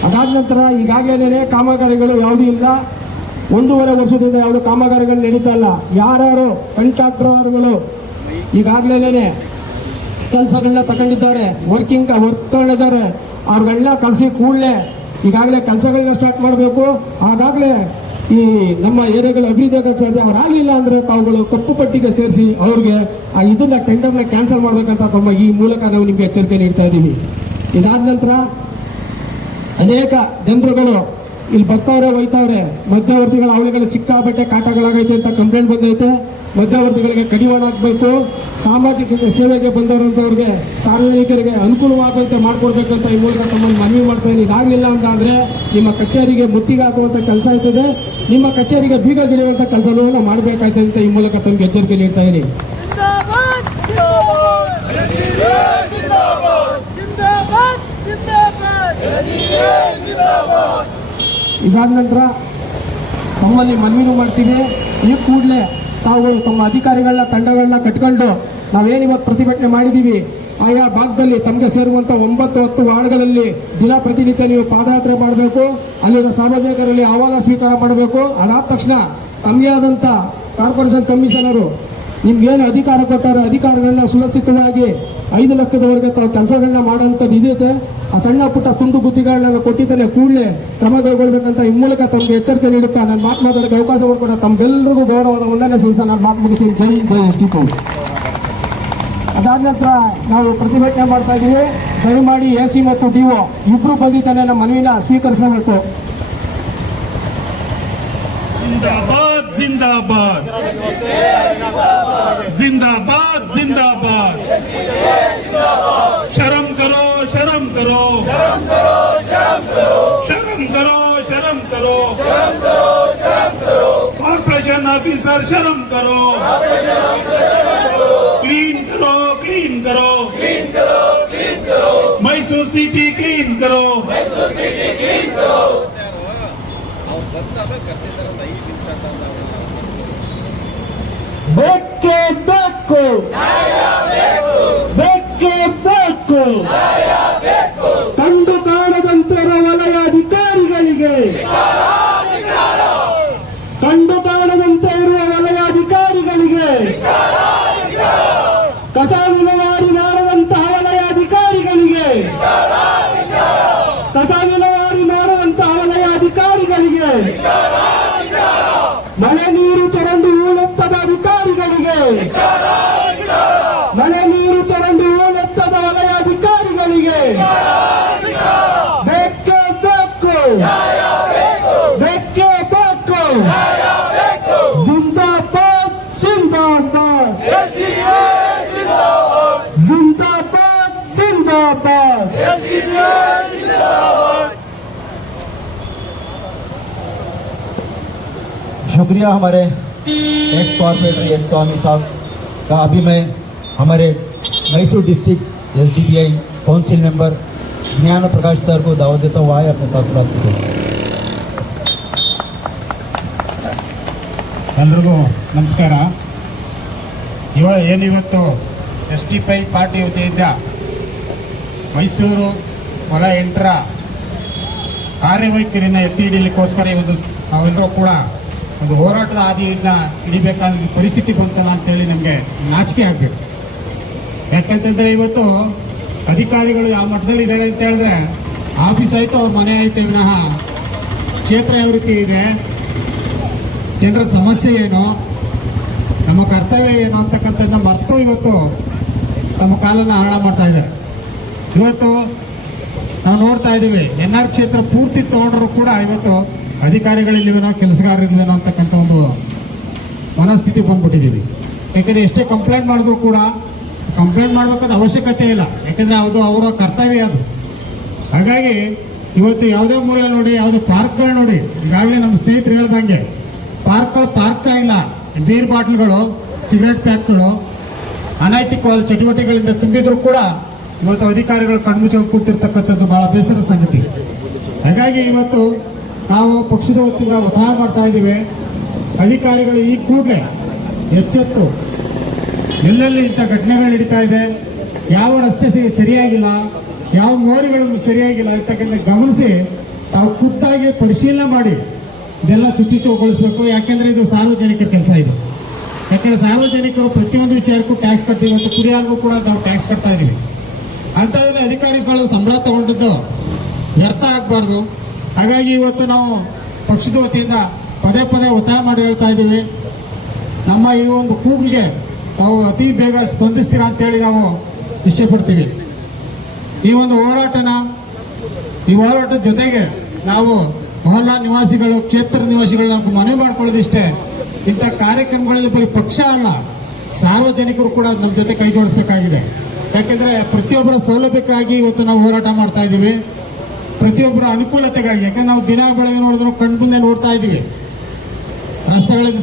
ಅದಾದ ನಂತರ ಈಗಾಗಲೇ ಕಾಮಗಾರಿಗಳು ಯಾವುದೂ ಇಲ್ಲ. 1.5 ವರ್ಷದಿಂದ ಯಾವುದೋ ಕಾಮಗಾರಿಗಳು ನಡೀತಾ ಇಲ್ಲ. ಯಾರ್ಯಾರು ಕಾಂಟ್ರಾಕ್ಟರ್ಗಳು ಈಗಾಗಲೇ ಕೆಲಸಗಳನ್ನ ತಗೊಂಡಿದ್ದಾರೆ, ವರ್ಕ್ ತಗೊಂಡಿದ್ದಾರೆ, ಅವ್ರಗಳನ್ನ ಕಳಿಸಿ ಕೂಡಲೇ ಈಗಾಗಲೇ ಕೆಲಸಗಳನ್ನ ಸ್ಟಾರ್ಟ್ ಮಾಡಬೇಕು. ಆಗಾಗಲೇ ಈ ನಮ್ಮ ಏರಿಯಾಗಳ ಅಭಿವೃದ್ಧಿ ಆಗಕ್ಕೆ ಸಾಧ್ಯ. ಅವರಾಗಲಿಲ್ಲ ಅಂದರೆ ತಾವುಗಳು ಕಪ್ಪು ಪಟ್ಟಿಗೆ ಸೇರಿಸಿ ಅವ್ರಿಗೆ ಇದನ್ನ ಟೆಂಡರ್ನ ಕ್ಯಾನ್ಸಲ್ ಮಾಡಬೇಕಂತ ತಮ್ಮ ಈ ಮೂಲಕ ನಾವು ನಿಮಗೆ ಎಚ್ಚರಿಕೆ ನೀಡ್ತಾ ಇದ್ದೀವಿ. ಇದಾದ ನಂತರ ಅನೇಕ ಜನರುಗಳು ಇಲ್ಲಿ ಬರ್ತಾವ್ರೆ, ಒಯ್ತಾವ್ರೆ. ಮಧ್ಯವರ್ತಿಗಳ ಅವಳಿಗಳು ಸಿಕ್ಕಾಬಟ್ಟೆ ಕಾಟಗಳಾಗೈತೆ ಅಂತ ಕಂಪ್ಲೇಂಟ್ ಬಂದೈತೆ. ಮಧ್ಯವರ್ತಿಗಳಿಗೆ ಕಡಿವಾಣ ಹಾಕಬೇಕು. ಸಾಮಾಜಿಕ ಸೇವೆಗೆ ಬಂದವರಂಥವ್ರಿಗೆ, ಸಾರ್ವಜನಿಕರಿಗೆ ಅನುಕೂಲವಾಗುವಂತೆ ಮಾಡಿಕೊಡ್ಬೇಕಂತ ಈ ಮೂಲಕ ತಮ್ಮನ್ನು ಮನವಿ ಮಾಡ್ತಾ ಇದ್ದೀನಿ. ಇದಾಗಲಿಲ್ಲ ಅಂತಂದರೆ ನಿಮ್ಮ ಕಚೇರಿಗೆ ಮುತ್ತಿಗೆ ಹಾಕುವಂಥ ಕೆಲಸ ಇರ್ತದೆ, ನಿಮ್ಮ ಕಚೇರಿಗೆ ಬೀಗ ಜಡಿಯುವಂಥ ಕೆಲಸವನ್ನು ಮಾಡಬೇಕಾಯ್ತದೆ ಅಂತ ಈ ಮೂಲಕ ತಮಗೆ ಎಚ್ಚರಿಕೆ ನೀಡ್ತಾ ಇದ್ದೀನಿ. ಇದಾದ ನಂತರ ತಮ್ಮಲ್ಲಿ ಮನವಿನೂ ಮಾಡ್ತೀವಿ, ಈ ಕೂಡಲೇ ತಾವುಗಳು ತಮ್ಮ ಅಧಿಕಾರಿಗಳನ್ನ ತಂಡಗಳನ್ನ ಕಟ್ಕೊಂಡು ನಾವೇನಿವತ್ತು ಪ್ರತಿಭಟನೆ ಮಾಡಿದ್ದೀವಿ ಆಯಾ ಭಾಗದಲ್ಲಿ ತಮಗೆ ಸೇರುವಂಥ 9-10 ವಾರ್ಡ್ಗಳಲ್ಲಿ ದಿನ ಪ್ರತಿನಿತ್ಯ ನೀವು ಪಾದಯಾತ್ರೆ ಮಾಡಬೇಕು. ಅಲ್ಲಿನ ಸಾರ್ವಜನಿಕರಲ್ಲಿ ಆಹ್ವಾನ ಸ್ವೀಕಾರ ಮಾಡಬೇಕು. ಅದಾದ ತಕ್ಷಣ ತಮ್ಮದೇ ಆದಂಥ ಕಾರ್ಪೊರೇಷನ್ ಕಮಿಷನರು ನಿಮ್ಗೇನು ಅಧಿಕಾರ ಕೊಟ್ಟಾರೆ ಅಧಿಕಾರಗಳನ್ನ ಸುರಕ್ಷಿತವಾಗಿ 5 ಲಕ್ಷದವರೆಗೆ ತಾವು ಕೆಲಸಗಳನ್ನ ಮಾಡೋಂಥದ್ದು ಇದೈತೆ. ಆ ಸಣ್ಣ ಪುಟ್ಟ ತುಂಡು ಗುತ್ತಿಗಳನ್ನ ಕೊಟ್ಟಿದ್ದೇನೆ, ಕೂಡಲೇ ಕ್ರಮ ಕೈಗೊಳ್ಬೇಕಂತ ಈ ಮೂಲಕ ತಮಗೆ ಎಚ್ಚರಿಕೆ ನೀಡುತ್ತಾ ನಾನು ಮಾತು ಮಾತಾಡೋಕ್ಕೆ ಅವಕಾಶ ಮಾಡಿಕೊಡ ತಮ್ಮೆಲ್ಲರಿಗೂ ಗೌರವದ ವಂದನೆ ಸಲ್ಲಿಸ ನಾನು ಮಾತು ಮುಗಿಸ್ತೀನಿ. ಜೈ ಎಸ್ಟಿಪಿ. ಅದಾದ ನಂತರ ನಾವು ಪ್ರತಿಭಟನೆ ಮಾಡ್ತಾ ಇದ್ದೀವಿ. ದಯಮಾಡಿ AC ಮತ್ತು DO ಇಬ್ಬರು ಬಂದಿದ್ದಾನೆ ನಮ್ಮ ಮನವಿನ ಸ್ವೀಕರಿಸಬೇಕು. जिंदाबाद जिंदाबाद जिंदाबाद जिंदाबाद शर्म करो शर्म करो शर्म करो शर्म करो कॉर्पोरेशन ऑफिसर शर्म करो क्लीन करो क्लीन करो मैसूर सिटी क्लीन करो ಬೇಕೇ ಬೇಕು, ಬೇಕೇ ಬೇಕು. ಕಂಡು ಕಾಣದಂತೆ ವಲಯ ಅಧಿಕಾರಿಗಳಿಗೆ, ಕಂಡು ಕಾಣದಂತೆ ಇರುವ ವಲಯ ಅಧಿಕಾರಿಗಳಿಗೆ, ಕಸ ವಿಲೇವಾರಿ ಮಾಡದಂತಹ ವಲಯ ಅಧಿಕಾರಿಗಳಿಗೆ, ಕಸ ವಿಲೇವಾರಿ ಮಾಡದಂತಹ ವಲಯ ಅಧಿಕಾರಿಗಳಿಗೆ, ಮಳೆ ನೀರು ಚರಂಡಿ ಹೂಳೆತ್ತದ ಅಧಿಕಾರಿಗಳಿಗೆ, ಮಳೆ ನೀರು ಚರಂಡಿ ಹೂಳೆತ್ತದ ವಲಯ ಅಧಿಕಾರಿಗಳಿಗೆ ಬೇಕೇ ಬೇಕು, ಬೇಕೇ ಬೇಕು. ಜಿಂದಾಬಾದ್ ಜಿಂದಾಬಾದ್ ಜಿಂದಾಬಾದ್ ಜಿಂದಾಬಾದ್. शुक्रिया हमारे एक्स कॉर्पोरेटर एस स्वामी साहब का। अभी मैं हमारे Mysore district SDPI council member ज्ञान प्रकाश सर को दावत देता हुआ है अपने तासुरात को। ಎಲ್ರಿಗೂ ನಮಸ್ಕಾರ. ಏನಿವತ್ತು SDPI ಪಾರ್ಟಿ ವತಿಯಿಂದ ಮೈಸೂರು ಹೊಲ 8ರ ಕಾರ್ಯವೈಖರಿನ ಎತ್ತಿ ಹಿಡಿಯಲಿಕ್ಕೋಸ್ಕರ ಇವತ್ತು ನಾವೆಲ್ಲರೂ ಕೂಡ ಒಂದು ಹೋರಾಟದ ಹಾದಿಯನ್ನ ಹಿಡಿಬೇಕಾದ ಪರಿಸ್ಥಿತಿ ಬಂತಲ್ಲ ಅಂತೇಳಿ ನಮಗೆ ನಾಚಿಕೆ ಆಗಬೇಕು. ಯಾಕಂತಂದ್ರೆ ಇವತ್ತು ಅಧಿಕಾರಿಗಳು ಯಾವ ಮಟ್ಟದಲ್ಲಿ ಇದ್ದಾರೆ ಅಂತ ಹೇಳಿದ್ರೆ ಆಫೀಸ್ ಆಯಿತು ಅವ್ರ ಮನೆ ಆಯಿತು ವಿನಃ ಕ್ಷೇತ್ರ ಯಾವ ರೀತಿ ಇದೆ, ಜನರ ಸಮಸ್ಯೆ ಏನು, ನಮ್ಮ ಕರ್ತವ್ಯ ಏನು ಅಂತಕ್ಕಂಥದ್ದನ್ನ ಮರೆತು ಇವತ್ತು ತಮ್ಮ ಕಾಲನ್ನು ಹರಣ ಮಾಡ್ತಾ ಇದ್ದಾರೆ. ಇವತ್ತು ನಾವು ನೋಡ್ತಾ ಇದ್ದೀವಿ NR ಕ್ಷೇತ್ರ ಪೂರ್ತಿ ತಗೊಂಡ್ರು ಕೂಡ ಇವತ್ತು ಅಧಿಕಾರಿಗಳಿಲ್ವೇನೋ ಕೆಲಸಗಾರರಿಲ್ವೇನೋ ಅಂತಕ್ಕಂಥ ಒಂದು ಮನಸ್ಥಿತಿ ಬಂದ್ಬಿಟ್ಟಿದ್ದೀವಿ. ಯಾಕಂದರೆ ಎಷ್ಟೇ ಕಂಪ್ಲೇಂಟ್ ಮಾಡಿದ್ರು ಕೂಡ ಕಂಪ್ಲೇಂಟ್ ಮಾಡಬೇಕಾದ ಅವಶ್ಯಕತೆ ಇಲ್ಲ, ಯಾಕಂದರೆ ಅದು ಅವರ ಕರ್ತವ್ಯ ಅದು. ಹಾಗಾಗಿ ಇವತ್ತು ಯಾವುದೇ ಮೂಲೆ ನೋಡಿ, ಯಾವುದೇ ಪಾರ್ಕ್ಗಳು ನೋಡಿ, ಈಗಾಗಲೇ ನಮ್ಮ ಸ್ನೇಹಿತರು ಹೇಳ್ದಂಗೆ ಪಾರ್ಕ್ ಇಲ್ಲ, ಬೀರ್ ಬಾಟ್ಲ್ಗಳು, ಸಿಗರೆಟ್ ಪ್ಯಾಕ್ಗಳು, ಅನೈತಿಕವಾದ ಚಟುವಟಿಕೆಗಳಿಂದ ತುಂಬಿದ್ರು ಕೂಡ ಇವತ್ತು ಅಧಿಕಾರಿಗಳು ಕಣ್ಮುಚ್ಚಲು ಕೂತಿರ್ತಕ್ಕಂಥದ್ದು ಬಹಳ ಬೇಸರದ ಸಂಗತಿ. ಹಾಗಾಗಿ ಇವತ್ತು ನಾವು ಪಕ್ಷದ ವತಿಯಿಂದ ಒತ್ತಾಯ ಮಾಡ್ತಾ ಇದ್ದೀವಿ, ಅಧಿಕಾರಿಗಳು ಈ ಕೂಡಲೇ ಎಚ್ಚೆತ್ತು ಎಲ್ಲೆಲ್ಲಿ ಇಂಥ ಘಟನೆಗಳು ನಡೀತಾ ಇದೆ, ಯಾವ ರಸ್ತೆ ಸರಿಯಾಗಿಲ್ಲ, ಯಾವ ಮೋರಿಗಳು ಸರಿಯಾಗಿಲ್ಲ ಅಂತಕ್ಕಂಥ ಗಮನಿಸಿ ತಾವು ಖುದ್ದಾಗಿ ಪರಿಶೀಲನೆ ಮಾಡಿ ಇದೆಲ್ಲ ಶುಚಿತ್ವಗೊಳಿಸಬೇಕು. ಯಾಕೆಂದ್ರೆ ಇದು ಸಾರ್ವಜನಿಕರ ಕೆಲಸ ಇದು. ಯಾಕೆಂದ್ರೆ ಸಾರ್ವಜನಿಕರು ಪ್ರತಿಯೊಂದು ವಿಚಾರಕ್ಕೂ ಟ್ಯಾಕ್ಸ್ ಕಟ್ತೀವಿ, ಇವತ್ತು ಕುಡಿಯಾಲ್ಗೂ ಕೂಡ ನಾವು ಟ್ಯಾಕ್ಸ್ ಕಟ್ತಾ ಇದ್ದೀವಿ. ಅಂಥದ್ರಲ್ಲಿ ಅಧಿಕಾರಿಗಳು ಸಂಬಳ ತಗೊಂಡಿದ್ದು ವ್ಯರ್ಥ ಆಗಬಾರ್ದು. ಹಾಗಾಗಿ ಇವತ್ತು ನಾವು ಪಕ್ಷದ ವತಿಯಿಂದ ಪದೇ ಒತ್ತಾಯ ಮಾಡಿ ಹೇಳ್ತಾ ಇದ್ದೀವಿ, ನಮ್ಮ ಈ ಒಂದು ಕೂಗಿಗೆ ತಾವು ಅತಿ ಬೇಗ ಸ್ಪಂದಿಸ್ತೀರಾ ಅಂತೇಳಿ ನಾವು ಇಷ್ಟಪಡ್ತೀವಿ. ಈ ಒಂದು ಹೋರಾಟದ ಜೊತೆಗೆ ನಾವು ಮೊಹಲ್ಲಾ ನಿವಾಸಿಗಳು, ಕ್ಷೇತ್ರ ನಿವಾಸಿಗಳು ನಾವು ಮನವಿ ಮಾಡ್ಕೊಳ್ಳೋದಿಷ್ಟೇ, ಇಂಥ ಕಾರ್ಯಕ್ರಮಗಳಲ್ಲಿ ಬರೀ ಪಕ್ಷ ಅಲ್ಲ, ಸಾರ್ವಜನಿಕರು ಕೂಡ ನಮ್ಮ ಜೊತೆ ಕೈ ಜೋಡಿಸಬೇಕಾಗಿದೆ. ಯಾಕೆಂದ್ರೆ ಪ್ರತಿಯೊಬ್ಬರ ಸೌಲಭ್ಯಕ್ಕಾಗಿ ಇವತ್ತು ನಾವು ಹೋರಾಟ ಮಾಡ್ತಾ ಇದ್ದೀವಿ, ಪ್ರತಿಯೊಬ್ಬರ ಅನುಕೂಲತೆಗಾಗಿ. ಯಾಕಂದ್ರೆ ನಾವು ದಿನ ಬೆಳಗ್ಗೆ ನೋಡಿದ್ರು ಕಣ್ಮುಂದೆ ನೋಡ್ತಾ ಇದ್ದೀವಿ, ರಸ್ತೆಗಳಲ್ಲಿ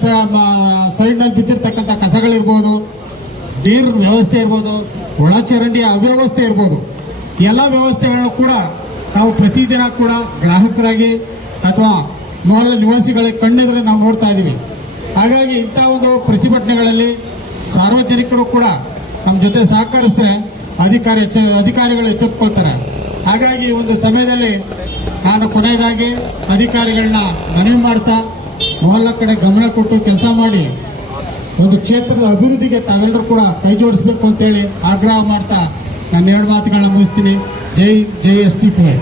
ಸೈಡ್ನಲ್ಲಿ ಬಿದ್ದಿರ್ತಕ್ಕಂಥ ಕಸಗಳಿರ್ಬೋದು, ನೀರಿನ ವ್ಯವಸ್ಥೆ ಇರ್ಬೋದು, ಒಳಚರಂಡಿಯ ಅವ್ಯವಸ್ಥೆ ಇರ್ಬೋದು, ಎಲ್ಲ ವ್ಯವಸ್ಥೆಗಳನ್ನು ಕೂಡ ನಾವು ಪ್ರತಿದಿನ ಕೂಡ ಗ್ರಾಹಕರಾಗಿ ಅಥವಾ ಮೊಹಲ್ಲ ನಿವಾಸಿಗಳಿಗೆ ಕಣ್ಣೆದುರು ನಾವು ನೋಡ್ತಾ ಇದ್ದೀವಿ. ಹಾಗಾಗಿ ಇಂಥ ಒಂದು ಪ್ರತಿಭಟನೆಗಳಲ್ಲಿ ಸಾರ್ವಜನಿಕರು ಕೂಡ ನಮ್ಮ ಜೊತೆ ಸಹಕರಿಸಿದ್ರೆ ಅಧಿಕಾರಿಗಳು ಎಚ್ಚೆತ್ತುಕೊಳ್ತಾರೆ. ಹಾಗಾಗಿ ಒಂದು ಸಮಯದಲ್ಲಿ ನಾನು ಕೊನೆಯದಾಗಿ ಅಧಿಕಾರಿಗಳನ್ನ ಮನವಿ ಮಾಡ್ತಾ ಮೊಹಲ್ಲ ಕಡೆ ಗಮನ ಕೊಟ್ಟು ಕೆಲಸ ಮಾಡಿ ಒಂದು ಕ್ಷೇತ್ರದ ಅಭಿವೃದ್ಧಿಗೆ ತಾವೆಲ್ಲರೂ ಕೂಡ ಕೈ ಜೋಡಿಸ್ಬೇಕು ಅಂತೇಳಿ ಆಗ್ರಹ ಮಾಡ್ತಾ ನಾನು 2 ಮಾತುಗಳನ್ನ ಮುಗಿಸ್ತೀನಿ. ಜೈ STPI.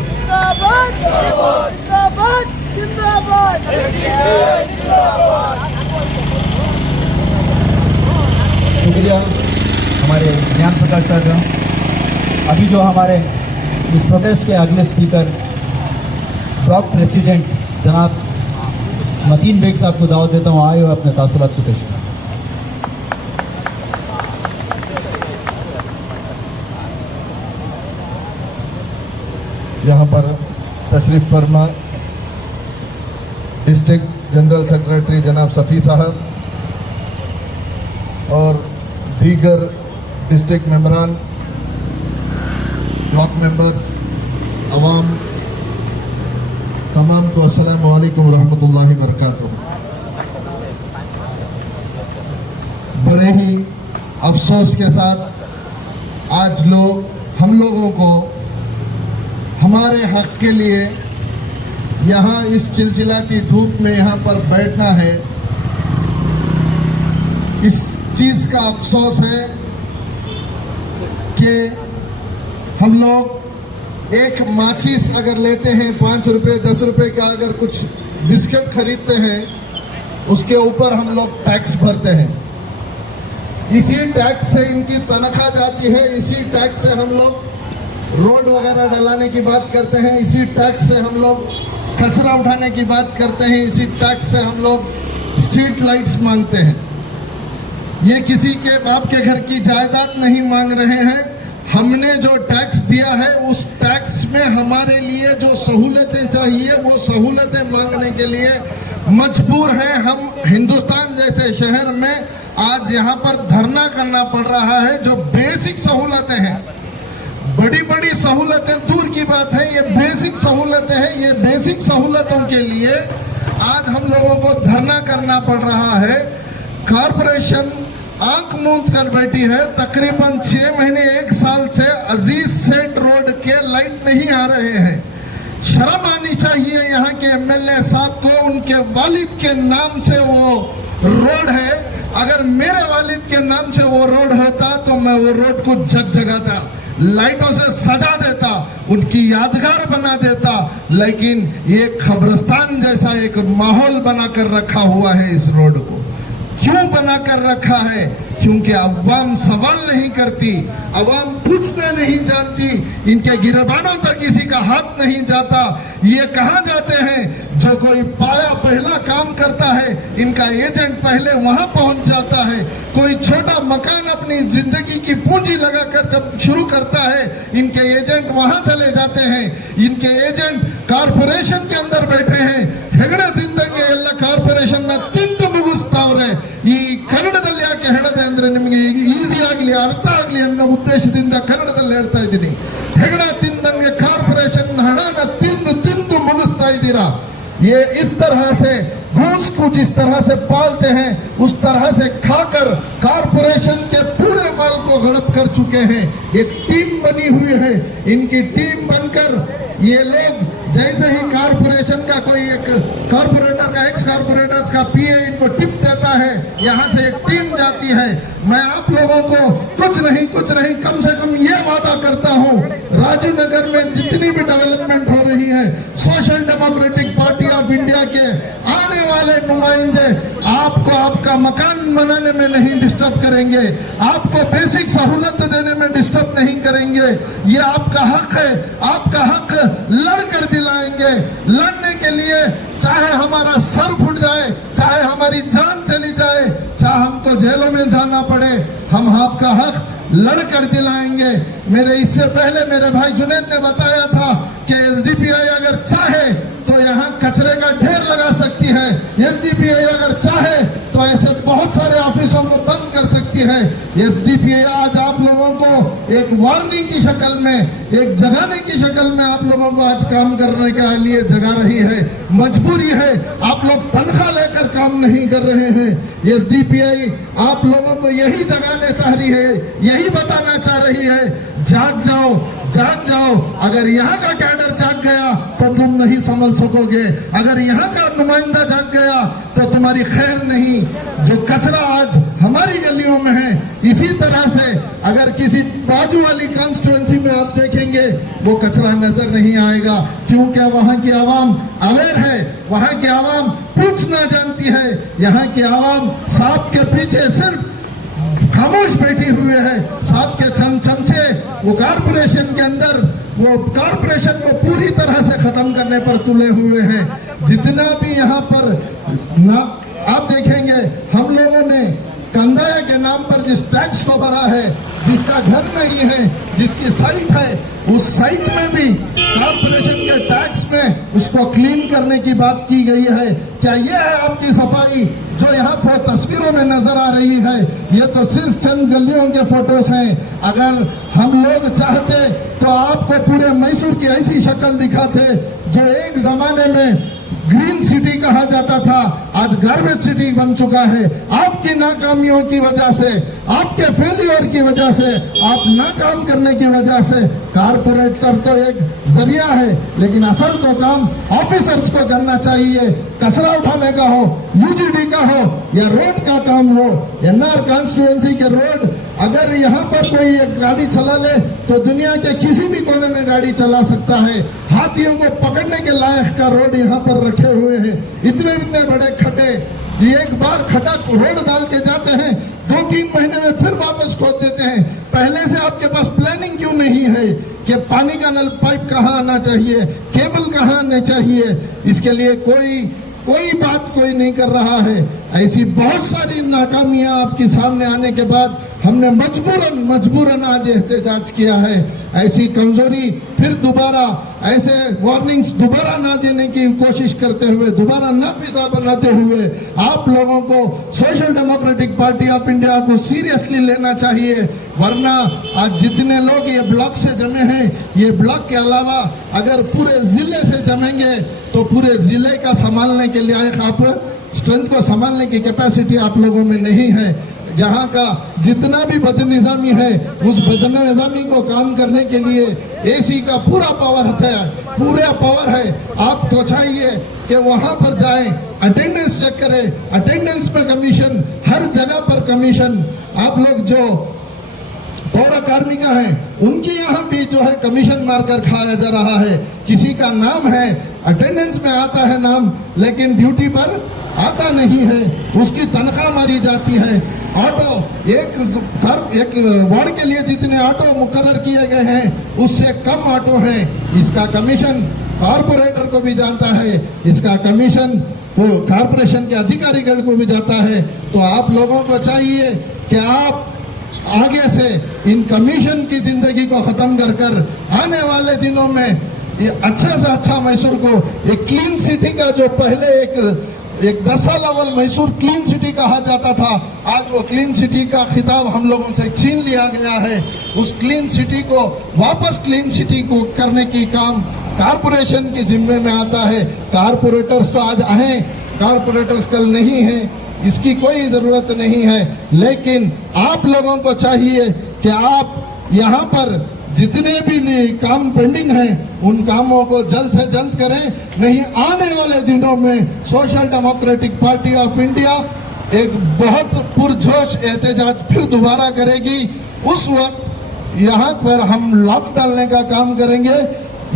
शुक्रिया हमारे ज्ञान प्रकाश सर। अभी जो हमारे इस प्रोटेस्ट के अगले स्पीकर ब्लॉक प्रेसिडेंट जनाब मतीन बेग साहब को दावत देता हूँ, आए हुए अपने तासुरात को पेश करें। यहाँ पर तशरीफ फरमा डिस्ट्रिक्ट जनरल सेक्रेटरी जनाब सफ़ी साहब और दीगर डिस्ट्रिक्ट मेंबरान, ब्लॉक मेंबर्स, अवाम, तमाम को अस्सलामु अलैकुम रहमतुल्लाहि बरकातुहू। बड़े ही अफसोस के साथ आज हम लोगों को हमारे हक के लिए यहाँ इस चिलचिलाती धूप में यहाँ पर बैठना है। इस चीज़ का अफसोस है कि हम लोग एक माचिस अगर लेते हैं 5 रुपये 10 रुपये का, अगर कुछ बिस्किट खरीदते हैं उसके ऊपर हम लोग टैक्स भरते हैं। इसी टैक्स से इनकी तनख्वाह जाती है, इसी टैक्स से हम लोग रोड वगैरह डलाने की बात करते हैं, इसी टैक्स से हम लोग कचरा उठाने की बात करते हैं, इसी टैक्स से हम लोग स्ट्रीट लाइट्स मांगते हैं। ये किसी के बाप के घर की जायदाद नहीं मांग रहे हैं। हमने जो टैक्स दिया है उस टैक्स में हमारे लिए जो सहूलतें चाहिए वो सहूलतें मांगने के लिए मजबूर हैं। हम हिंदुस्तान जैसे शहर में आज यहाँ पर धरना करना पड़ रहा है। जो बेसिक सहूलतें हैं, बड़ी सहूलतें दूर की बात है, ये बेसिक सहूलतें हैं। ये बेसिक सहूलतों के लिए आज हम लोगों को धरना करना पड़ रहा है। कॉरपोरेशन आंख मूंद कर बैठी है। तकरीबन 6 महीने 1 साल से अजीज सेठ रोड के लाइट नहीं आ रहे हैं। शर्म आनी चाहिए यहाँ के एमएलए साहब को। उनके वालिद के नाम से वो रोड है, अगर मेरे वालिद के नाम से वो रोड होता तो मैं वो रोड को जगजगाता, लाइटों से सजा देता, उनकी यादगार बना देता। लेकिन ये कब्रिस्तान जैसा एक माहौल बनाकर रखा हुआ है इस रोड को। क्यों बनाकर रखा है? क्योंकि अवाम सवाल नहीं करती, अवाम पूछना नहीं जानती, इनके गिरबानों तक किसी का हाथ नहीं जाता। ये कहाँ जाते हैं? जो कोई पाया पहला काम करता है, इनका एजेंट पहले वहां पहुंच जाता है। कोई छोटा मकान अपनी जिंदगी की पूंजी लगाकर जब शुरू करता है, इनके एजेंट वहां चले जाते हैं। इनके एजेंट कारपोरेशन के अंदर बैठे हैं। ಹೆಗಡೆ ತಿಂದಂಗೆ ಎಲ್ಲ ಕಾರ್ಪೊರೇಷನ್ ನ ತಿಂದು ಮುಗಿಸ್ತಾವ್ರೆ। ಈ ಕನ್ನಡದಲ್ಲಿ ಯಾಕೆ ಹೇಳದೆ ಅಂದ್ರೆ ನಿಮಗೆ ಈಸಿ ಆಗಲಿ, ಅರ್ಥ ಆಗಲಿ ಅನ್ನೋ ಉದ್ದೇಶದಿಂದ ಕನ್ನಡದಲ್ಲಿ ಹೇಳ್ತಾ ಇದ್ದೀನಿ। ಹೆಗಡೆ ತಿಂದಂಗೆ ಕಾರ್ಪೊರೇಷನ್ ಹಣನ ತಿಂದು ತಿಂದು ಮುಗಿಸ್ತಾ ಇದ್ದೀರಾ। ये इस तरह से घूस को जिस तरह से पालते हैं, उस तरह से खाकर कारपोरेशन के पूरे माल को हड़प कर चुके हैं। एक टीम बनी हुई है, इनकी टीम बनकर ये लोग जैसे ही कारपोरेशन का कोई एक कारपोरेटर का एक्स कारपोरेटर्स का पीए इनको टिप देता है, यहाँ से एक टीम जाती है। मैं आप लोगों को कुछ नहीं कम से कम ये वादा करता हूँ, राजीव नगर में जितनी भी डेवलपमेंट हो रही है, social democratic party of India के आने वाले नुमाइंदे आपको आपका मकान बनाने में नहीं डिस्टर्ब करेंगे, आपको बेसिक सहूलत देने में डिस्टर्ब नहीं करेंगे। ये आपका हक है, आपका हक लड़कर दिलाएंगे। लड़ने के लिए चाहे हमारा सर फूट जाए, चाहे हमारी जान चली जाए, चाहे हमको जेलों में जाना पड़े, हम आपका हक लड़कर दिलाएंगे। मेरे इससे पहले मेरे भाई जुनैद ने बताया था कि एसडीपीआई अगर चाहे तो यहाँ कचरे का ढेर लगा सकती है। एसडीपीआई अगर चाहे तो ऐसे बहुत सारे ऑफिसों को बंद कर सकती है। एसडीपीआई आज आप लोगों को एक वार्निंग की शक्ल में, एक जगाने की शक्ल में आप लोगों को आज काम करने के लिए जगा रही है। मजबूरी है, आप लोग तनख्वाह लेकर काम नहीं कर रहे हैं। एसडीपीआई आप लोगों को यही जगाने चाह रही है, यही बताना चाह रही है, जाग जाओ, जाग जाओ। अगर यहाँ का कैडर जाग गया तो तुम नहीं समझ सकोगे, अगर यहाँ का नुमाइंदा जाग गया तो तुम्हारी खैर नहीं। जो कचरा आज हमारी गलियों में है, इसी तरह से अगर किसी बाजू वाली कॉन्स्टिट्यूएंसी में आप देखेंगे वो कचरा नजर नहीं आएगा, क्योंकि वहाँ की आवाम अवेयर है, वहाँ की आवाम पूछना जानती है। यहाँ की आवाम सांप के पीछे सिर्फ खामोश बैठी हुए है। साहब के चमचे वो कारपोरेशन के अंदर, वो कारपोरेशन को पूरी तरह से खत्म करने पर तुले हुए हैं। जितना भी यहाँ पर आप देखेंगे, हम लोगों ने कंदाया के नाम पर जिस टैक्स को भरा है, जिसका घर नहीं है, जिसकी साइट है, उस साइट में भी कारपोरेशन के टैक्स में उसको क्लीन करने की बात की गई है। क्या यह है आपकी सफाई जो यहाँ पर तस्वीरों में नजर आ रही है? ये तो सिर्फ चंद गलियों के फोटोज हैं। अगर हम लोग चाहते तो आपको पूरे मैसूर की ऐसी शक्ल दिखाते जो एक जमाने में ग्रीन सिटी कहा जाता था, आज गार्बेज सिटी बन चुका है। आपकी नाकामियों की वजह से, आपके फेलियर की वजह से, आप नाकाम करने की वजह से। कारपोरेटर तो एक जरिया है, लेकिन असल तो काम ऑफिसर्स को करना चाहिए। कचरा उठाने का हो, यूजीडी का हो या रोड का काम हो, एनआर कॉन्स्टिट्यूएंसी के रोड अगर यहाँ पर कोई एक गाड़ी चला ले तो दुनिया के किसी भी कोने में गाड़ी चला सकता है। हाथियों को पकड़ने के लायक का रोड यहाँ पर रखे हुए हैं। इतने इतने बड़े खड्डे, एक बार खड्डा रोड डाल के जाते हैं, 2-3 महीने में फिर वापस खोद देते हैं। पहले से आपके पास प्लानिंग क्यों नहीं है कि पानी का नल पाइप कहाँ आना चाहिए, केबल कहाँ आने चाहिए? इसके लिए कोई बात कोई नहीं कर रहा है। ऐसी बहुत सारी नाकामियां आपके सामने आने के बाद हमने मजबूरन आज एहतजाज किया है। ऐसी कमजोरी फिर दोबारा, ऐसे वार्निंग्स दोबारा ना देने की कोशिश करते हुए, दोबारा नाफिजा बनाते हुए आप लोगों को social democratic party of India को सीरियसली लेना चाहिए। वरना आज जितने लोग ये ब्लॉक से जमे हैं, ये ब्लॉक के अलावा अगर पूरे जिले से जमेंगे तो पूरे जिले का संभालने के लिए आप स्ट्रेंथ को संभालने की कैपेसिटी आप लोगों में नहीं है। यहाँ का जितना भी बदनिज़ामी है उस बदनिज़ामी को काम करने के लिए एसी का पूरा पावर है। आप तो चाहिए कि वहाँ पर जाएं, अटेंडेंस चेक करें, अटेंडेंस पे कमीशन, हर जगह पर कमीशन। आप लोग जो पौर कार्मिक हैं उनकी यहाँ भी जो है कमीशन मारकर खाया जा रहा है। किसी का नाम है, अटेंडेंस में आता है नाम, लेकिन ड्यूटी पर आता नहीं है, उसकी तनख्वाह मारी जाती है। ऑटो एक वार्ड के लिए जितने ऑटो मुकर्रर किए गए हैं उससे कम ऑटो है। इसका कमीशन कॉरपोरेटर को भी जाता है, इसका कमीशन तो कॉरपोरेशन के अधिकारियों को भी जाता है। तो आप लोगों को चाहिए कि आप आगे से इन कमीशन की जिंदगी को खत्म कर आने वाले दिनों में ये अच्छा से अच्छा मैसूर को एक क्लीन सिटी का जो पहले एक 10 लेवल मैसूर क्लीन सिटी कहा जाता था, आज वो क्लीन सिटी का खिताब हम लोगों से छीन लिया गया है। उस क्लीन सिटी को वापस क्लीन सिटी को करने की काम कारपोरेशन के जिम्मे में आता है। कारपोरेटर्स तो आज आए, कारपोरेटर्स कल नहीं है, इसकी कोई जरूरत नहीं है। लेकिन आप लोगों को चाहिए कि आप यहाँ पर जितने भी काम पेंडिंग हैं उन कामों को जल्द से जल्द करें, नहीं आने वाले दिनों में social democratic party of India एक बहुत पुरजोश एहतजाज फिर दोबारा करेगी। उस वक्त यहाँ पर हम लॉक डालने का काम करेंगे।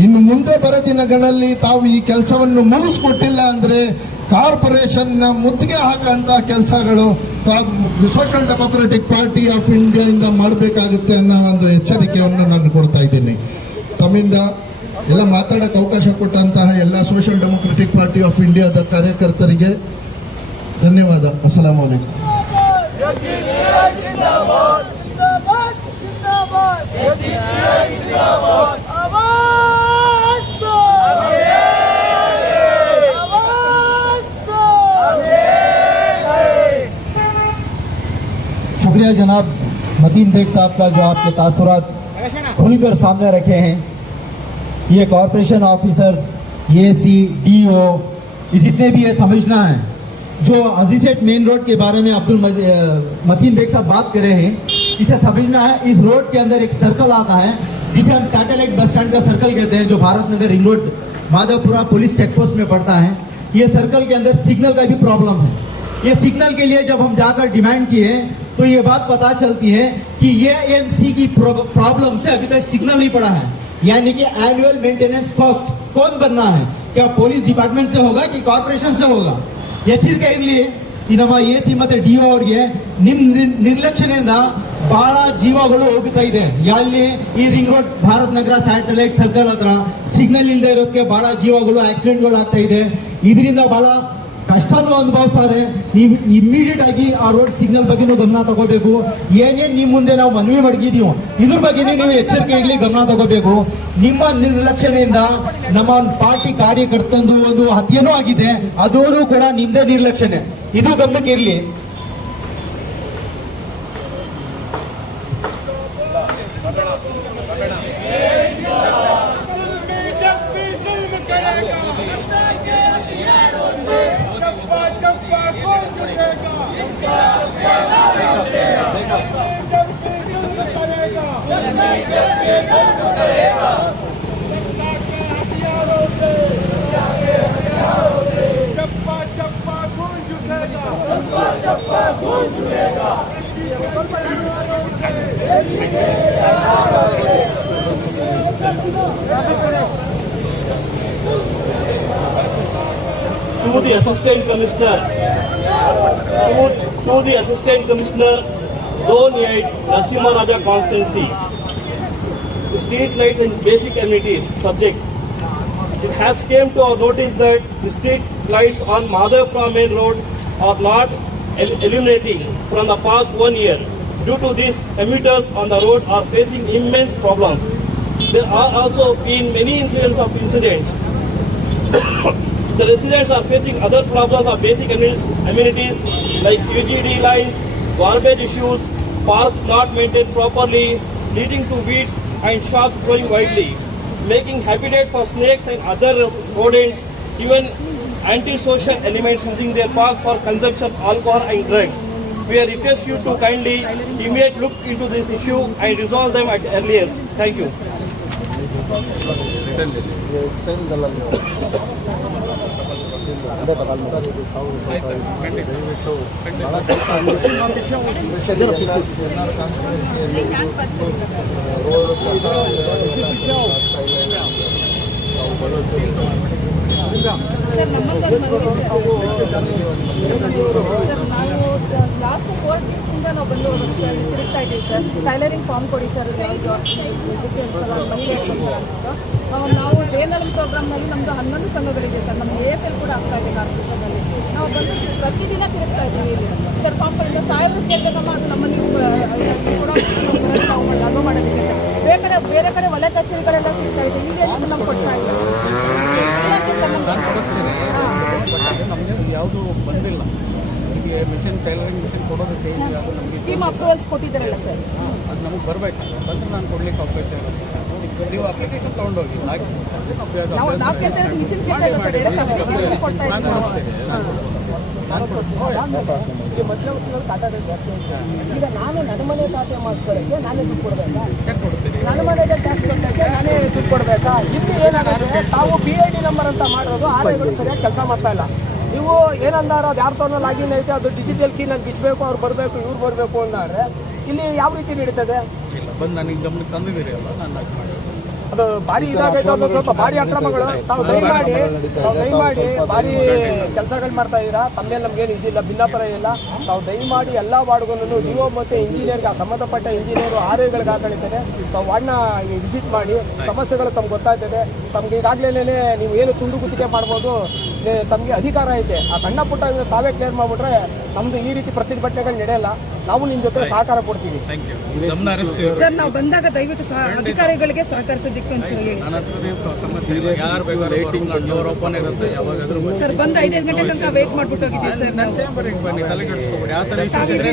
ಇನ್ನು ಮುಂದೆ ಬರೋ ದಿನಗಳಲ್ಲಿ ತಾವು ಈ ಕೆಲಸವನ್ನು ಮುಗಿಸ್ಕೊಟ್ಟಿಲ್ಲ ಅಂದ್ರೆ ಕಾರ್ಪೊರೇಷನ್ನ ಮುತ್ತಿಗೆ ಹಾಕಂತ ಕೆಲಸಗಳು social democratic party of India ಇಂದ ಮಾಡಬೇಕಾಗುತ್ತೆ ಅನ್ನೋ ಒಂದು ಎಚ್ಚರಿಕೆಯನ್ನು ನಾನು ಕೊಡ್ತಾ ಇದ್ದೀನಿ. ತಮ್ಮಿಂದ ಎಲ್ಲ ಮಾತಾಡಕ್ಕೆ ಅವಕಾಶ ಕೊಟ್ಟಂತಹ ಎಲ್ಲ ಸೋಷಿಯಲ್ ಡೆಮೊಕ್ರೆಟಿಕ್ ಪಾರ್ಟಿ ಆಫ್ ಇಂಡಿಯಾದ ಕಾರ್ಯಕರ್ತರಿಗೆ ಧನ್ಯವಾದ. ಅಸ್ಸಲಾಮು ಅಲೈಕುಂ. शुक्रिया जनाब मतीन बेग साहब का जो आपके तासुरात खुलकर सामने रखे हैं। ये कॉरपोरेशन ऑफिसर्स, एसी, डीओ, जितने भी ये समझना है जो अजीसेट मेन रोड के बारे में मतीन बेग साहब बात कर रहे हैं, इसे समझना है। इस रोड के अंदर एक सर्कल आता है जिसे हम सैटेलाइट बस स्टैंड का सर्कल कहते हैं, जो Bharat Nagar ring road Madhavpura police checkpost में पड़ता है। ये सर्कल के अंदर सिग्नल का भी प्रॉब्लम है। ये सिग्नल के लिए जब हम जाकर डिमांड किए तो ये बात पता चलती है कि ये एएमसी की प्रॉब्लम से अभी तक सिग्नल नहीं पड़ा है। यानी कि एनुअल मेंटेनेंस कॉस्ट कौन बनना है, क्या पुलिस डिपार्टमेंट से होगा कि कॉर्पोरेशन से होगा? ಎಚ್ಚರಿಕೆ ಇರಲಿ. ಈ ನಮ್ಮ ಎಸಿ ಮತ್ತೆ ಡಿಒ ಅವರಿಗೆ ನಿರ್ಲಕ್ಷ್ಯದಿಂದ ಬಹಳ ಜೀವಗಳು ಹೋಗ್ತಾ ಇದೆ. ಎಲ್ಲಿ ಈ ರಿಂಗ್ ರೋಡ್ ಭಾರತ್ ನಗರ ಸ್ಯಾಟಲೈಟ್ ಸರ್ಕಲ್ ಹತ್ರ ಸಿಗ್ನಲ್ ಇಲ್ಲದೆ ಇರೋದಕ್ಕೆ ಬಹಳ ಜೀವಗಳು ಆಕ್ಸಿಡೆಂಟ್ಗಳು ಆಗ್ತಾ ಇದೆ. ಇದರಿಂದ ಬಹಳ ಕಷ್ಟನೂ ಅನುಭವಿಸ್ತಾರೆ. ನೀವು ಇಮಿಡಿಯೇಟ್ ಆಗಿ ಆ ರೋಡ್ ಸಿಗ್ನಲ್ ಬಗ್ಗೆನೂ ಗಮನ ತಗೋಬೇಕು. ಏನೇನು ನಿಮ್ಮ ಮುಂದೆ ನಾವು ಮನವಿ ಮಾಡಿದ್ದೀವೋ ಇದ್ರ ಬಗ್ಗೆನೇ ನೀವು ಎಚ್ಚರಿಕೆಯಾಗಲಿ ಗಮನ ತಗೋಬೇಕು. ನಿಮ್ಮ ನಿರ್ಲಕ್ಷ್ಯದಿಂದ ನಮ್ಮ ಪಾರ್ಟಿ ಕಾರ್ಯಕರ್ತಂದು ಒಂದು ಹತ್ಯೆನೂ ಆಗಿದೆ, ಅದೂ ಕೂಡ ನಿಮ್ದೇ ನಿರ್ಲಕ್ಷ್ಯನೇ. ಇದು ಗಮನಕ್ಕೆ ಇರಲಿ. To the assistant commissioner, to the assistant commissioner, Zone 8, Narasimha Raja constituency, street lights and basic amenities subject. It has came to our notice that the street lights on Madhavpura main road are not illuminating from the past 1 year. Due to this, commuters on the road are facing immense problems. There are also been many incidents. The residents are facing other problems of basic amenities like UGD lines, garbage issues, parks not maintained properly, leading to weeds and sharks growing widely, making habitat for snakes and other rodents, even antisocial elements using their parks for consumption of alcohol and drugs. We request you to kindly immediately look into this issue and resolve them at earliest. Thank you. ನಾವು last 4 ಡೇಸಿಂದ ನಾವು ಬಂದು ತಿರುಗ್ತಾ ಇದ್ದೀವಿ sir. Tailoring form ಕೊಡಿ sir, ಮನೆಗೆ ನಾವು ಬೇನಲಂ ಪ್ರೋಗ್ರಾಮ್ನಲ್ಲಿ ನಮ್ಮದು 11 ಸಂಘಗಳಿದೆ sir. ನಮ್ಮ AFL ಕೂಡ ಆಗ್ತಾ ಇದೆ ಕಾರ್ಪೊರೇಷನಲ್ಲಿ. ನಾವು ಬಂದು ಪ್ರತಿದಿನ ತಿರುಗ್ತಾ ಇದ್ದೀವಿ ಇಲ್ಲಿ ಸರ್. ಫಾರ್ಮ್ ಕೊಡಿಂದ 1000 ರೂಪಾಯಿ ಬೇಕಮ್ಮ, ಅದು ನಮ್ಮಲ್ಲಿ ಕೂಡ ನಾವು ಅನುಭವ ಮಾಡೋದಕ್ಕೆ ಸರ್. ಬೇರೆ ಕಡೆ ಒಲೆ ಕಚೇರಿಗಳೆಲ್ಲ ಸಿಗ್ತಾ ಇದೆ, ಇಲ್ಲಿ ನಮ್ಗೆ ಕೊಡ್ತಾ ಇಲ್ಲ. ಯಾವುದು ಬಂದಿಲ್ಲ. ನಿಮಗೆ ಮಿಷನ್ ಟೈಲರಿಂಗ್ ಮಿಷನ್ ಕೊಡೋದಕ್ಕೆ ಅದು ನಮಗೆ ಸ್ಕೀಮ್ ಅಪ್ರೂವಲ್ಸ್ ಕೊಟ್ಟಿದ್ದಾರಲ್ಲ ಸರ್, ಅದು ನಮಗೆ ಬರಬೇಕು. ಬಂದರೆ ನಾನು ಕೊಡ್ಲಿಕ್ಕೆ ಅವಕಾಶ ಇರುತ್ತೆ. ನೀವು ಅಪ್ಲಿಕೇಶನ್ ತೊಗೊಂಡೋಗಿ ನಾವು ಕೇಳ್ತಾ ಇರೋದು ಮಿಷನ್ ಕೇಳ್ತಾ ಇಲ್ಲ ಸರ್, ಅಪ್ಲಿಕೇಶನ್ ಕೊಡ್ತಾ ಇದ್ದೀವಿ ನಾವು. ಈ ಮಧ್ಯವರ್ತಿಗಳು ಖಾತೆಗಳು ಜಾಸ್ತಿ ಆಗಿದೆ. ಈಗ ನಾನು ನನ್ನ ಮನೆ ಖಾತೆ ಮಾಡಿಸ್ಕೊಳ್ಳೋಕ್ಕೆ ನಾನೇ ದುಡ್ಡು ಕೊಡಬೇಕಾ? ನನ್ನ ಮನೆಗೆ ಟ್ಯಾಕ್ಸ್ ಕಟ್ಟೋಕ್ಕೆ ನಾನೇ ದುಡ್ಡು ಕೊಡಬೇಕಾ? ಇಲ್ಲಿ ಏನಾಗುತ್ತೆ, ತಾವು PID ನಂಬರ್ ಅಂತ ಮಾಡಿರೋದು ಆರ್ಐಗಳು ಸರಿಯಾಗಿ ಕೆಲಸ ಮಾಡ್ತಾ ಇಲ್ಲ. ನೀವು ಏನಂದಾರ ಅದು ಯಾರ ತನಕ ಲಾಗಿನ್ ಐತೆ, ಅದು ಡಿಜಿಟಲ್ ಕೀ ನಾನು ಬಿಚ್ಚಬೇಕು, ಅವ್ರು ಬರಬೇಕು, ಇವ್ರು ಬರಬೇಕು ಅಂದಾರೆ ಇಲ್ಲಿ ಯಾವ ರೀತಿ ನಡೀತದೆ? ಇಲ್ಲ ಬಂದು ನನಗೆ ಗಮನಕ್ಕೆ ತಂದಿದ್ದೀರಿ ಅಲ್ಲ, ನಾನು ಅದು ಮಾಡಿಸ್ತೀನಿ. ಅದು ಭಾರಿ ಇದಾಗೈತೆ, ಒಂದು ಸ್ವಲ್ಪ ಭಾರಿ ಅಕ್ರಮಗಳು. ತಾವು ದಯಮಾಡಿ ಭಾರಿ ಕೆಲಸಗಳು ಮಾಡ್ತಾ ಇದ್ದೀರಾ. ತಮ್ಮೇಲೆ ನಮ್ಗೇನು ಇದಿಲ್ಲ, ಭಿನ್ನಾಪರ ಇಲ್ಲ. ತಾವು ದಯಮಾಡಿ ಎಲ್ಲ ವಾರ್ಡ್ಗಳನ್ನು DO ಮತ್ತು ಇಂಜಿನಿಯರ್ಗೆ ಸಂಬಂಧಪಟ್ಟ ಇಂಜಿನಿಯರು ಆರ್ಐಗಳಿಗೆ ಹಾಕೊಂಡಿದ್ದಾರೆ. ತಾವು ವಾರ್ಡ್ನ ವಿಸಿಟ್ ಮಾಡಿ ಸಮಸ್ಯೆಗಳು ತಮ್ಗೆ ಗೊತ್ತಾಗ್ತದೆ. ತಮ್ಗೆ ಈಗಾಗಲೇ ನೀವು ಏನು ತುಂಡು ಗುತ್ತಿಗೆ ಮಾಡ್ಬೋದು, ತಮಗೆ ಅಧಿಕಾರ ಐತೆ. ಆ ಸಣ್ಣ ಪುಟ್ಟ ತಾವೇ ಕ್ಲಿಯರ್ ಮಾಡಿಬಿಟ್ರೆ ನಮ್ಮದು ಈ ರೀತಿ ಪ್ರತಿಭಟನೆಗಳು ನಡೆಯಲ್ಲ. ನಾವು ನಿಮ್ಮ ಜೊತೆ ಸಹಕಾರ ಕೊಡ್ತೀವಿ. ಸರ್, ನಾವು ಬಂದಾಗ ದಯವಿಟ್ಟು ಅಧಿಕಾರಿಗಳಿಗೆ ಸಹಕರಿಸೋದಕ್ಕೆ ಒಂಚೂರು ಹೇಳಿ ನನ್ನ ಹತ್ರ ಸಮಸ್ಯೆ ಇಲ್ಲ. ಯಾರು ಬೇಕಾದ್ರೂ ಡೋರ್ ಓಪನ್ ಇರುತ್ತೆ, ಯಾವಾಗಾದ್ರೂ ಸರ್. ಬಂದು 5 ಗಂಟೆ ತನಕ ವೇಟ್ ಮಾಡ್ಬಿಟ್ಟು ಹೋಗಿದ್ದೀವಿ ಸರ್. ನನ್ನ ಚೇಂಬರಿಗೆ ಬನ್ನಿ, ತಲೆ ಕೆಡಿಸ್ಕೊಬೇಡಿ. ಆ ಥರ ಇಶ್ಯೂಸ್ ಇದ್ರೆ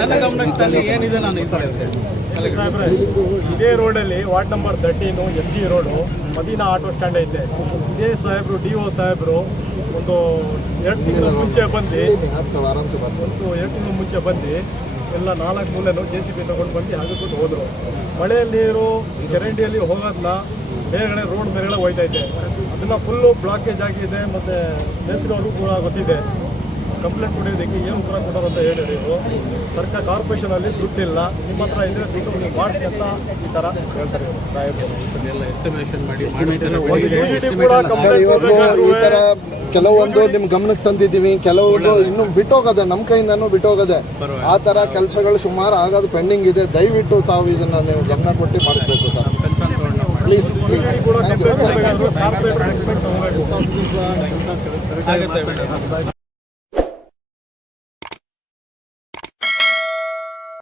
ನನ್ನ ಗಮನಕ್ಕೆ ತಂದು ಏನಿದೆ ನಾನು ಇದು ಇದೇ ರೋಡಲ್ಲಿ ward number 13 MG road Madina auto stand ಐತೆ. ಇದೇ ಸಾಹೇಬರು DO ಸಾಹೇಬರು ಒಂದು 2 ತಿಂಗಳ ಮುಂಚೆ ಬಂದು ಎಲ್ಲ 4 ಮೂಲೆನೂ JCB ತಗೊಂಡು ಬಂದು ಹಾಕಿಬಿಟ್ಟು ಹೋದರು. ಮಳೆ ನೀರು ಚರಂಡಿಯಲ್ಲಿ ಹೋಗೋದನ್ನ ಮೇಲ್ಗಡೆ ರೋಡ್ ಮೇಲ್ಗಡೆ ಹೋಯ್ತೈತೆ. ಅದನ್ನು ಫುಲ್ಲು ಬ್ಲಾಕೇಜ್ ಆಗಿದೆ. ಮತ್ತು ಮೇಸ್ತ್ರಿಯವರು ಕೂಡ ಗೊತ್ತಿದೆ. ಕಂಪ್ಲೇಂಟ್ ಕೊಡೋದಕ್ಕೆ ಏನು ಉತ್ತರ ಕೊಡೋರು ಅಂತ ಹೇಳಿರಿ. ಇವರು ಸರ್ಕಾರ ಕಾರ್ಪೊರೇಷನಲ್ಲಿ ದುಡ್ಡಿಲ್ಲ, ನಿಮ್ಮ ಹತ್ರ ಇದ್ರೆ ದುಡ್ಡು ನೀವು ಮಾಡಿಸಿ ಅಂತ ಈ ಥರ ಹೇಳ್ತಾರೆ ಎಲ್ಲ ಎಸ್ಟಿಮೇಷನ್ ಮಾಡಿ ಇವತ್ತು ಈ ತರ ಕೆಲವೊಂದು ನಿಮ್ ಗಮನಕ್ಕೆ ತಂದಿದ್ದೀವಿ, ಕೆಲವೊಂದು ಇನ್ನು ಬಿಟ್ಟೋಗದೆ, ನಮ್ಮ ಕೈಯಿಂದನೂ ಬಿಟ್ಟೋಗದೆ. ಆ ತರ ಕೆಲಸಗಳು ಸುಮಾರು ಆಗೋದು ಪೆಂಡಿಂಗ್ ಇದೆ. ದಯವಿಟ್ಟು ತಾವು ಇದನ್ನ ನೀವು ಗಮನ ಕೊಟ್ಟು ಮಾಡಿಸ್ಬೇಕು ಸರ್, ಪ್ಲೀಸ್ ಪ್ಲೀಸ್.